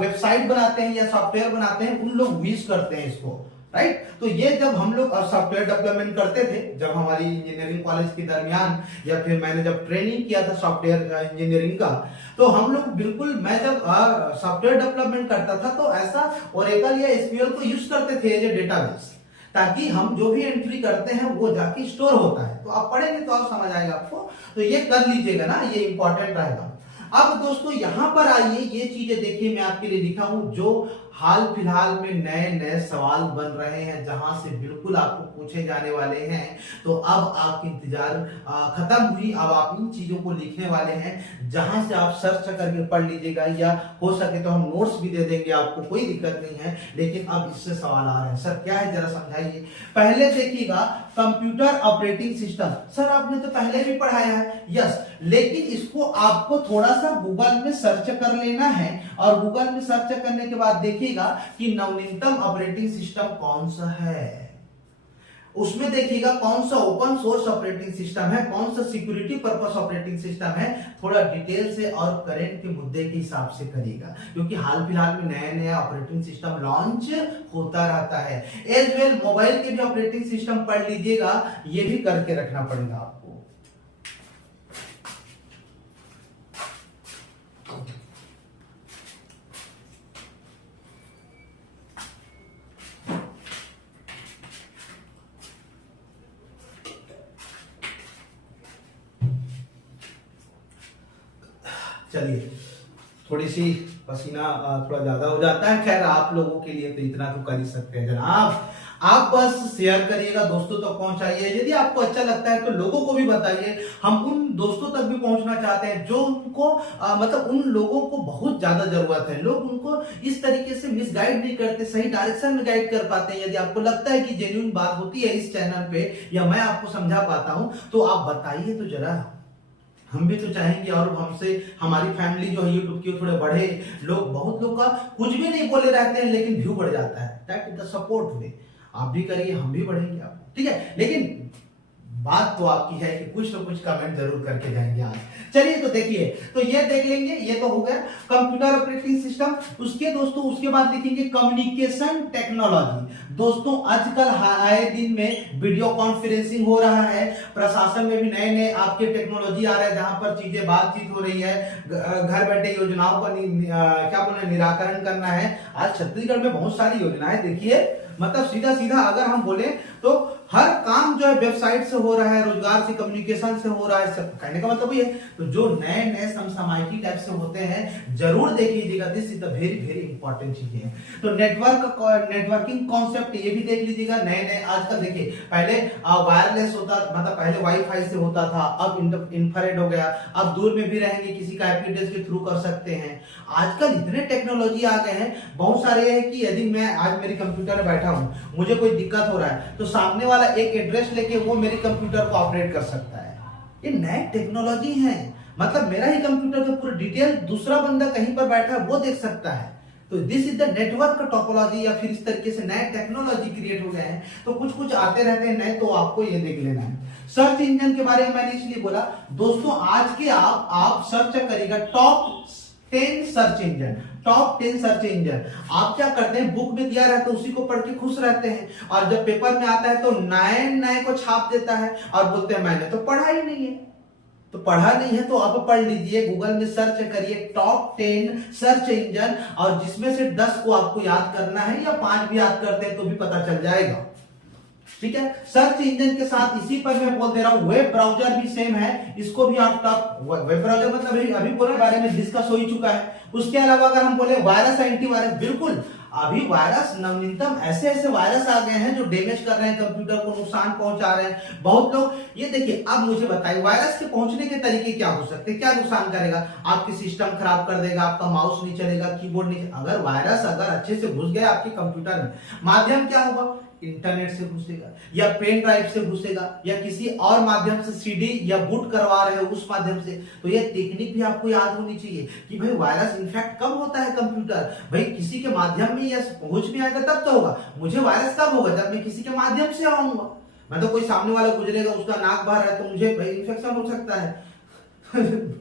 वेबसाइट बनाते हैं या सॉफ्टवेयर बनाते हैं उन लोग यूज करते हैं इसको, राइट। तो ये जब हम लोग सॉफ्टवेयर डेवलपमेंट करते थे, जब हमारी इंजीनियरिंग कॉलेज के दरमियान, या फिर मैंने जब ट्रेनिंग किया था सॉफ्टवेयर इंजीनियरिंग का, तो हम लोग बिल्कुल, मैं जब सॉफ्टवेयर डेवलपमेंट करता था तो ऐसा ओरेकल या एसक्यूएल को यूज करते थे एज ए डेटाबेस, ताकि हम जो भी एंट्री करते हैं वो जाके स्टोर होता है। तो आप पढ़ेंगे तो आप समझ आएगा आपको, तो ये कर लीजिएगा ना, ये इंपॉर्टेंट रहेगा। अब दोस्तों यहां पर आइए, ये चीजें देखिए मैं आपके लिए लिखा हूं जो हाल फिलहाल में नए नए सवाल बन रहे हैं, जहां से बिल्कुल आपको पूछे जाने वाले हैं। तो अब आपकी इंतजार खत्म हुई, अब आप इन चीजों को लिखने वाले हैं, जहां से आप सर्च करके पढ़ लीजिएगा, या हो सके तो हम नोट्स भी दे देंगे आपको, कोई दिक्कत नहीं है। लेकिन अब इससे सवाल आ रहे हैं, सर क्या है जरा समझाइए। पहले देखिएगा, कंप्यूटर ऑपरेटिंग सिस्टम, सर आपने तो पहले भी पढ़ाया है, यस, लेकिन इसको आपको थोड़ा सा गूगल में सर्च कर लेना है, और गूगल में सर्च करने के बाद देखिएगा कि नवीनतम ऑपरेटिंग सिस्टम कौन सा है। उसमें देखिएगा कौन सा ओपन सोर्स ऑपरेटिंग सिस्टम है, कौन सा सिक्योरिटी पर्पस ऑपरेटिंग सिस्टम है। थोड़ा डिटेल से और करंट के मुद्दे के हिसाब से करिएगा, क्योंकि हाल फिलहाल में नया नया ऑपरेटिंग सिस्टम लॉन्च होता रहता है। एज वेल मोबाइल के भी ऑपरेटिंग सिस्टम पढ़ लीजिएगा, ये भी करके रखना पड़ेगा आपको। चलिए, थोड़ी सी पसीना थोड़ा ज्यादा हो जाता है, खैर आप लोगों के लिए तो इतना तो कर ही सकते हैं जनाब। आप बस शेयर करिएगा, दोस्तों तक पहुंचाइए। यदि आपको अच्छा लगता है तो लोगों को भी बताइए। हम उन दोस्तों तक भी पहुंचना चाहते हैं जो उनको मतलब उन लोगों को बहुत ज्यादा जरूरत है, लोग उनको इस तरीके से मिसगाइड नहीं करते, सही डायरेक्शन में गाइड कर पाते हैं। यदि आपको लगता है कि जेन्युइन बात होती है इस चैनल पे, या मैं आपको समझा पाता हूं, तो आप बताइए तो जरा, हम भी तो चाहेंगे और हमसे हमारी फैमिली जो है यूट्यूब की थोड़े बढ़े। लोग, बहुत लोग का कुछ भी नहीं बोले रहते हैं लेकिन व्यू बढ़ जाता है, दैट इज द सपोर्ट वे। आप भी करिए, हम भी बढ़ेंगे, आप ठीक है। लेकिन बात तो आपकी है कि कुछ ना कुछ कमेंट जरूर करके जाएंगे आज। चलिए तो देखिए, तो ये देख लेंगे, ये तो हो गया कंप्यूटर ऑपरेटिंग सिस्टम। उसके दोस्तों उसके बाद लिखेंगे कम्युनिकेशन टेक्नोलॉजी। दोस्तों आजकल आए दिन में वीडियो कॉन्फ्रेंसिंग हो रहा है, प्रशासन में भी नए नए आपके टेक्नोलॉजी आ रहे हैं, जहां पर चीजें बातचीत हो रही है, घर बैठे योजनाओं का क्या बोले निराकरण करना है। आज छत्तीसगढ़ में बहुत सारी योजनाएं देखिए, मतलब सीधा सीधा अगर हम बोले तो हर काम जो है वेबसाइट से हो रहा है, रोजगार से, कम्युनिकेशन से हो रहा है। सब कहने का मतलब ये है, तो जो नए नए समसामयिकी टाइप से होते हैं जरूर देख लीजिएगा। This is the very very important चीजें हैं। तो नेटवर्किंग कॉन्सेप्ट ये भी देख लीजिएगा। नए नए आजकल देखिए, पहले वायरलेस होता, मतलब पहले वाईफाई से होता था, अब इंफ्रारेड हो गया, अब दूर में भी रहेंगे किसी का आईपी एड्रेस के थ्रू कर सकते हैं। आजकल इतने टेक्नोलॉजी आ गए हैं, बहुत सारे है कि यदि मैं आज मेरे कंप्यूटर में बैठा हूं, मुझे कोई दिक्कत हो रहा है, तो सामने वाला एक एड्रेस लेके वो मेरे कंप्यूटर को ऑपरेट कर सकता है। ये नए टेक्नोलॉजी है, मतलब मेरा ही कंप्यूटर का पूरा डिटेल दूसरा बंदा कहीं पर बैठा है वो देख सकता है। तो this is the network topology, या फिर इस तरीके से नए टेक्नोलॉजी क्रिएट हो गए हैं, तो कुछ कुछ आते रहते हैं नए, तो आपको ये देख लेना है। सर्च इंजन के बारे में मैंने इसलिए बोला दोस्तों, आज के आप सर्च करिएगा top 10 search engine, top 10 search engine. आप क्या करते हैं, बुक में दिया रहता है उसी को पढ़ के खुश रहते हैं, और जब पेपर में आता है तो नए नए को छाप देता है और बोलते हैं मैंने तो पढ़ा ही नहीं है। तो पढ़ा नहीं है तो आप पढ़ लीजिए, गूगल में सर्च करिए टॉप 10 सर्च इंजन, और जिसमें से 10 को आपको याद करना है, या 5 भी याद करते हैं तो भी पता चल जाएगा। ठीक है, सर्च इंजन के साथ इसी पर मैं बोल दे रहा हूं, वेब ब्राउजर भी सेम है, इसको भी आप टॉप, वेब ब्राउजर मतलब अभी पूरे बारे में डिस्कस हो ही चुका है। उसके अलावा अगर हम बोले वायरस, एंटीवायरस, बिल्कुल अभी वायरस नवीनतम ऐसे ऐसे वायरस आ गए हैं जो डैमेज कर रहे हैं, कंप्यूटर को नुकसान पहुंचा रहे हैं बहुत लोग। ये देखिए, अब मुझे बताइए वायरस के पहुंचने के तरीके क्या हो सकते हैं, क्या नुकसान करेगा, आपकी सिस्टम खराब कर देगा, आपका माउस नहीं चलेगा, कीबोर्ड नहीं। अगर वायरस अगर अच्छे से घुस गया आपके कंप्यूटर में, माध्यम क्या होगा, इंटरनेट से घुसेगा, या पेन ड्राइव से घुसेगा, या किसी और माध्यम से सीडी या बूट करवा रहे हो उस माध्यम से। तो ये टेक्निक भी आपको याद होनी चाहिए कि भाई वायरस इन्फेक्ट कब होता है कंप्यूटर, भाई किसी के माध्यम में या पहुंच में आएगा तब तो होगा। मुझे वायरस कब होगा, जब मैं किसी के माध्यम से आऊंगा। मैं तो कोई सामने वाला गुजरेगा, उसका नाक बाहर है तो मुझे भाई इन्फेक्शन हो सकता है।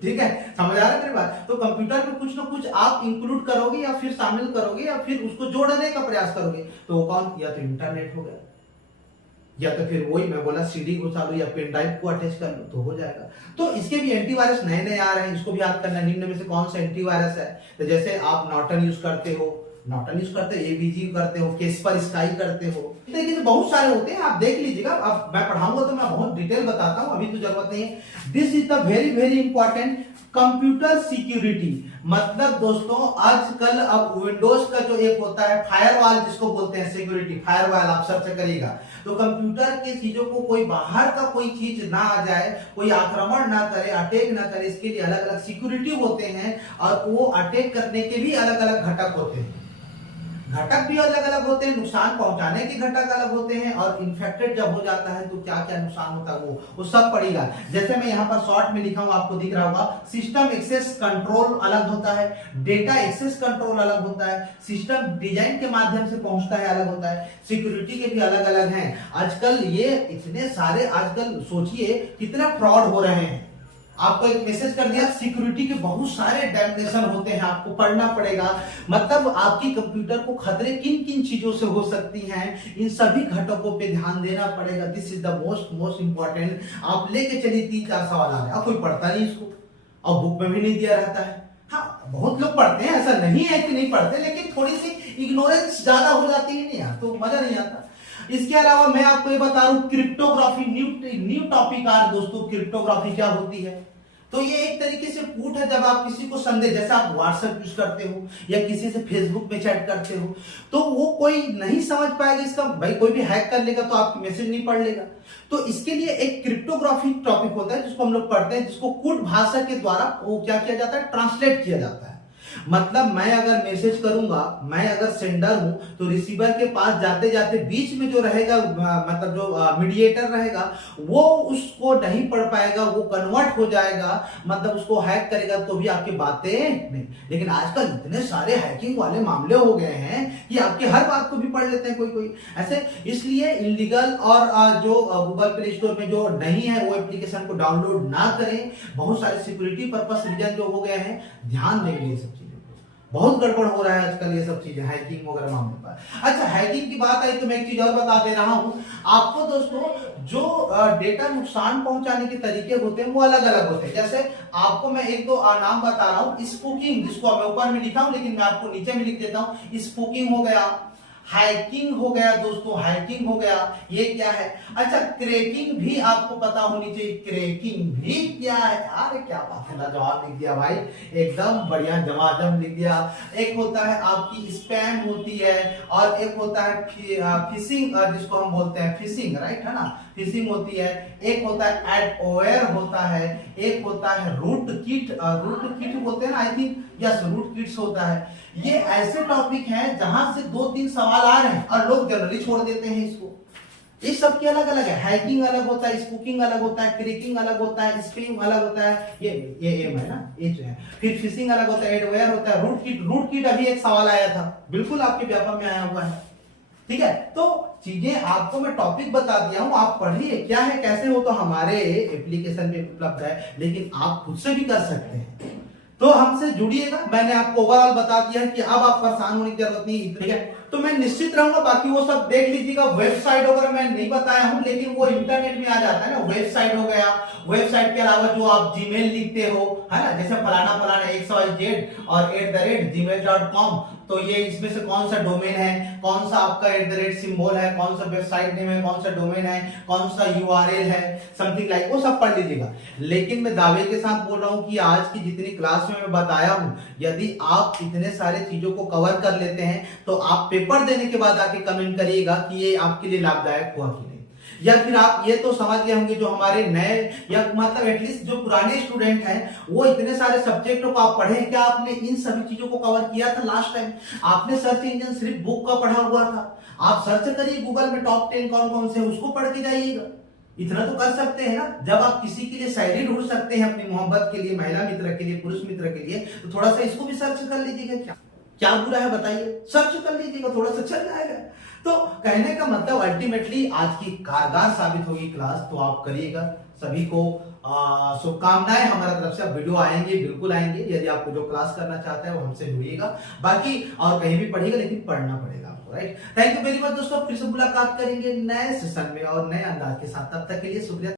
ठीक है, समझ आ रहा है मेरी बात। तो कंप्यूटर में कुछ ना कुछ आप इंक्लूड करोगे, या फिर शामिल करोगे, या फिर उसको जोड़ने का प्रयास करोगे, तो वो कौन, या तो इंटरनेट हो गया, या तो फिर वही मैं बोला सीडी घुसा लो, या पेन ड्राइव को अटैच कर लो तो हो जाएगा। तो इसके भी एंटीवायरस नए नए आ रहे हैं, इसको भी याद करना, निम्न में से कौन सा एंटीवायरस है। तो जैसे आप नॉर्टन यूज करते हो, नॉर्टन यूज करते हो, एबीजी करते हो, केस्पर स्काई करते हो, लेकिन बहुत सारे होते हैं, आप देख लीजिएगा। अब मैं पढ़ाऊंगा तो मैं बहुत डिटेल बताता हूं, अभी तो जरूरत नहीं है। This is the very very important computer security. मतलब दोस्तों आजकल अब विंडोज का जो एक होता है फायरवॉल, जिसको बोलते हैं सिक्योरिटी फायरवॉल, आप सर्च करिएगा तो कंप्यूटर के चीजों को कोई बाहर का कोई चीज ना आ जाए, कोई आक्रमण ना करे, अटैक ना करे, इसके लिए अलग अलग सिक्योरिटी होते हैं, और वो अटैक करने के भी अलग अलग घटक होते हैं। घटक भी अलग अलग होते हैं, नुकसान पहुंचाने के घटक अलग होते हैं, और इन्फेक्टेड जब हो जाता है तो क्या क्या नुकसान होता है वो सब पड़ेगा। जैसे मैं यहाँ पर शॉर्ट में लिखा हूं, आपको दिख रहा होगा, सिस्टम एक्सेस कंट्रोल अलग होता है, डेटा एक्सेस कंट्रोल अलग होता है, सिस्टम डिजाइन के माध्यम से पहुंचता है अलग होता है, सिक्योरिटी के भी अलग अलग हैं। आजकल ये इतने सारे, आजकल सोचिए कितना फ्रॉड हो रहे हैं। आपको एक मैसेज कर दिया, सिक्योरिटी के बहुत सारे डेफिनेशन होते हैं, आपको पढ़ना पड़ेगा। मतलब आपकी कंप्यूटर को खतरे किन किन चीजों से हो सकती हैं, इन सभी घटकों पे ध्यान देना पड़ेगा। This is the most important. आप लेके चलिए 3-4 सवाल आ रहे, कोई पढ़ता नहीं इसको, और बुक में भी नहीं दिया रहता है। हाँ, बहुत लोग पढ़ते हैं, ऐसा नहीं है कि नहीं पढ़ते, लेकिन थोड़ी सी इग्नोरेंस ज्यादा हो जाती है नहीं यार, तो मजा नहीं आता। इसके अलावा मैं आपको ये बता रहा हूं, क्रिप्टोग्राफी न्यू टॉपिक आ दोस्तों। क्रिप्टोग्राफी क्या होती है, तो ये एक तरीके से कूट है, जब आप किसी को संदेश, जैसे आप व्हाट्सएप यूज करते हो या किसी से फेसबुक में चैट करते हो, तो वो कोई नहीं समझ पाएगा इसका, भाई कोई भी हैक कर लेगा तो आपकी मैसेज नहीं पढ़ लेगा। तो इसके लिए एक क्रिप्टोग्राफी टॉपिक होता है जिसको हम लोग पढ़ते हैं, जिसको कूट भाषा के द्वारा वो क्या किया जाता है, ट्रांसलेट किया जाता है। मतलब मैं अगर मैसेज करूंगा, मैं अगर सेंडर हूं, तो रिसीवर के पास जाते जाते बीच में जो रहेगा, मतलब जो मीडिएटर रहेगा, वो उसको नहीं पढ़ पाएगा, वो कन्वर्ट हो जाएगा, मतलब उसको हैक करेगा तो भी आपकी बातें नहीं। लेकिन आजकल इतने सारे हैकिंग वाले मामले हो गए हैं कि आपकी हर बात को भी पढ़ लेते हैं कोई कोई ऐसे। इसलिए इलीगल और जो गूगल प्ले स्टोर में जो नहीं है वो एप्लीकेशन को डाउनलोड ना करें। बहुत सारे सिक्योरिटी पर्पस रीजन जो हो गए हैं, ध्यान देंगे ये सब चीजें। बहुत गड़बड़ हो रहा है आजकल ये सब चीजें, हैकिंग वगैरह मामले पर। अच्छा, हैकिंग की बात आई तो मैं एक चीज और बता दे रहा हूं आपको दोस्तों, जो डेटा नुकसान पहुंचाने के तरीके होते हैं वो अलग अलग होते हैं। जैसे आपको मैं एक दो नाम बता रहा हूं, स्पूकिंग, जिसको मैं ऊपर में लिखा हूं लेकिन मैं आपको नीचे में लिख देता हूं। स्पूकिंग हो गया, हैकिंग हो गया दोस्तों, हैकिंग हो गया, ये क्या है। अच्छा, क्रैकिंग भी आपको पता होनी चाहिए, क्रैकिंग भी क्या है। अरे क्या बात है, लाजवाब लिख दिया भाई, एकदम बढ़िया जवाब लिख दिया। एक होता है आपकी स्पैम होती है, और एक होता है फिशिंग, जिसको हम बोलते हैं फिशिंग, राइट है ना, फिशिंग होती है। एक होता है एडवेयर होता है, एक होता है रूट किट बोलते हैं ना, I think yes, root kits होता है। ये ऐसे टॉपिक हैं जहां से 2-3 सवाल आ रहे हैं और लोग जनरली छोड़ देते हैं इसको। ये सबके अलग अलग है। हैकिंग अलग होता है, स्पूकिंग अलग होता है, क्रैकिंग अलग होता है, स्पैम अलग होता है, ये एम है ना, ये जो है। फिर फिशिंग अलग होता है, एडवेयर होता है, रूट किट अभी एक सवाल आया था, बिल्कुल आपके पेपर में आया हुआ है। ठीक है, तो चीजें आपको मैं टॉपिक बता दिया हूं, आप पढ़िए क्या है कैसे हो, तो हमारे एप्लीकेशन पे उपलब्ध है, लेकिन आप खुद से भी कर सकते हैं। तो हमसे जुड़िएगा, मैंने आपको ओवरऑल बता दिया कि अब आप परेशान होने की जरूरत नहीं। ठीक है, तो मैं निश्चित रहूंगा, बाकी वो सब देख लीजिएगा। वेबसाइट वगैरह मैं नहीं बताया हूं, लेकिन वो इंटरनेट में आ जाता है ना, वेबसाइट हो गया। वेबसाइट के अलावा जो आप जीमेल लिखते हो, है ना, जैसे फलाना फलाना XYZ और @gmail.com, तो ये इसमें से कौन सा डोमेन है, कौन सा आपका सिंबल है, कौन सा वेबसाइट नेम है, कौन सा डोमेन है, कौन सा URL है, समथिंग लाइक, वो सब पढ़ लीजिएगा। लेकिन मैं दावे के साथ बोल रहा हूं कि आज की जितनी क्लास में मैं बताया हूं, यदि आप इतने सारे चीजों को कवर कर लेते हैं, तो आप पेपर देने के बाद आके कमेंट करिएगा कि ये आपके लिए लाभदायक हुआ कि नहीं। या फिर आप ये तो समझ गए होंगे, जो हमारे नए या मतलब एटलीस्ट जो पुराने स्टूडेंट हैं, वो इतने सारे सब्जेक्टों को आप पढ़े, क्या आपने इन सभी चीजों को कवर किया था लास्ट टाइम? आपने सर्च इंजन सिर्फ बुक का पढ़ा हुआ था? आप सर्च करिए गूगल में टॉप 10 कौन कौन से, उसको पढ़ के जाइएगा। इतना तो कर सकते हैं ना। जब आप किसी के लिए शायरी ढूंढ सकते हैं, अपनी मोहब्बत के लिए, महिला मित्र के लिए, पुरुष मित्र के लिए, तो थोड़ा सा इसको भी सर्च कर लीजिएगा। क्या बुरा है बताइए, सर्च कर लीजिएगा, थोड़ा सा चल जाएगा। तो कहने का मतलब अल्टीमेटली आज की कारगर साबित होगी क्लास, तो आप करिएगा। सभी को शुभकामनाएं हमारा तरफ से। अब वीडियो आएंगे, बिल्कुल आएंगे। यदि आपको जो क्लास करना चाहता है वो हमसे जुड़िएगा, बाकी और कहीं भी पढ़िएगा, लेकिन पढ़ना पड़ेगा आपको, right. Thank you very much दोस्तों, फिर से मुलाकात करेंगे नए सेशन में और नए अंदाज के साथ। तब तक के लिए शुक्रिया।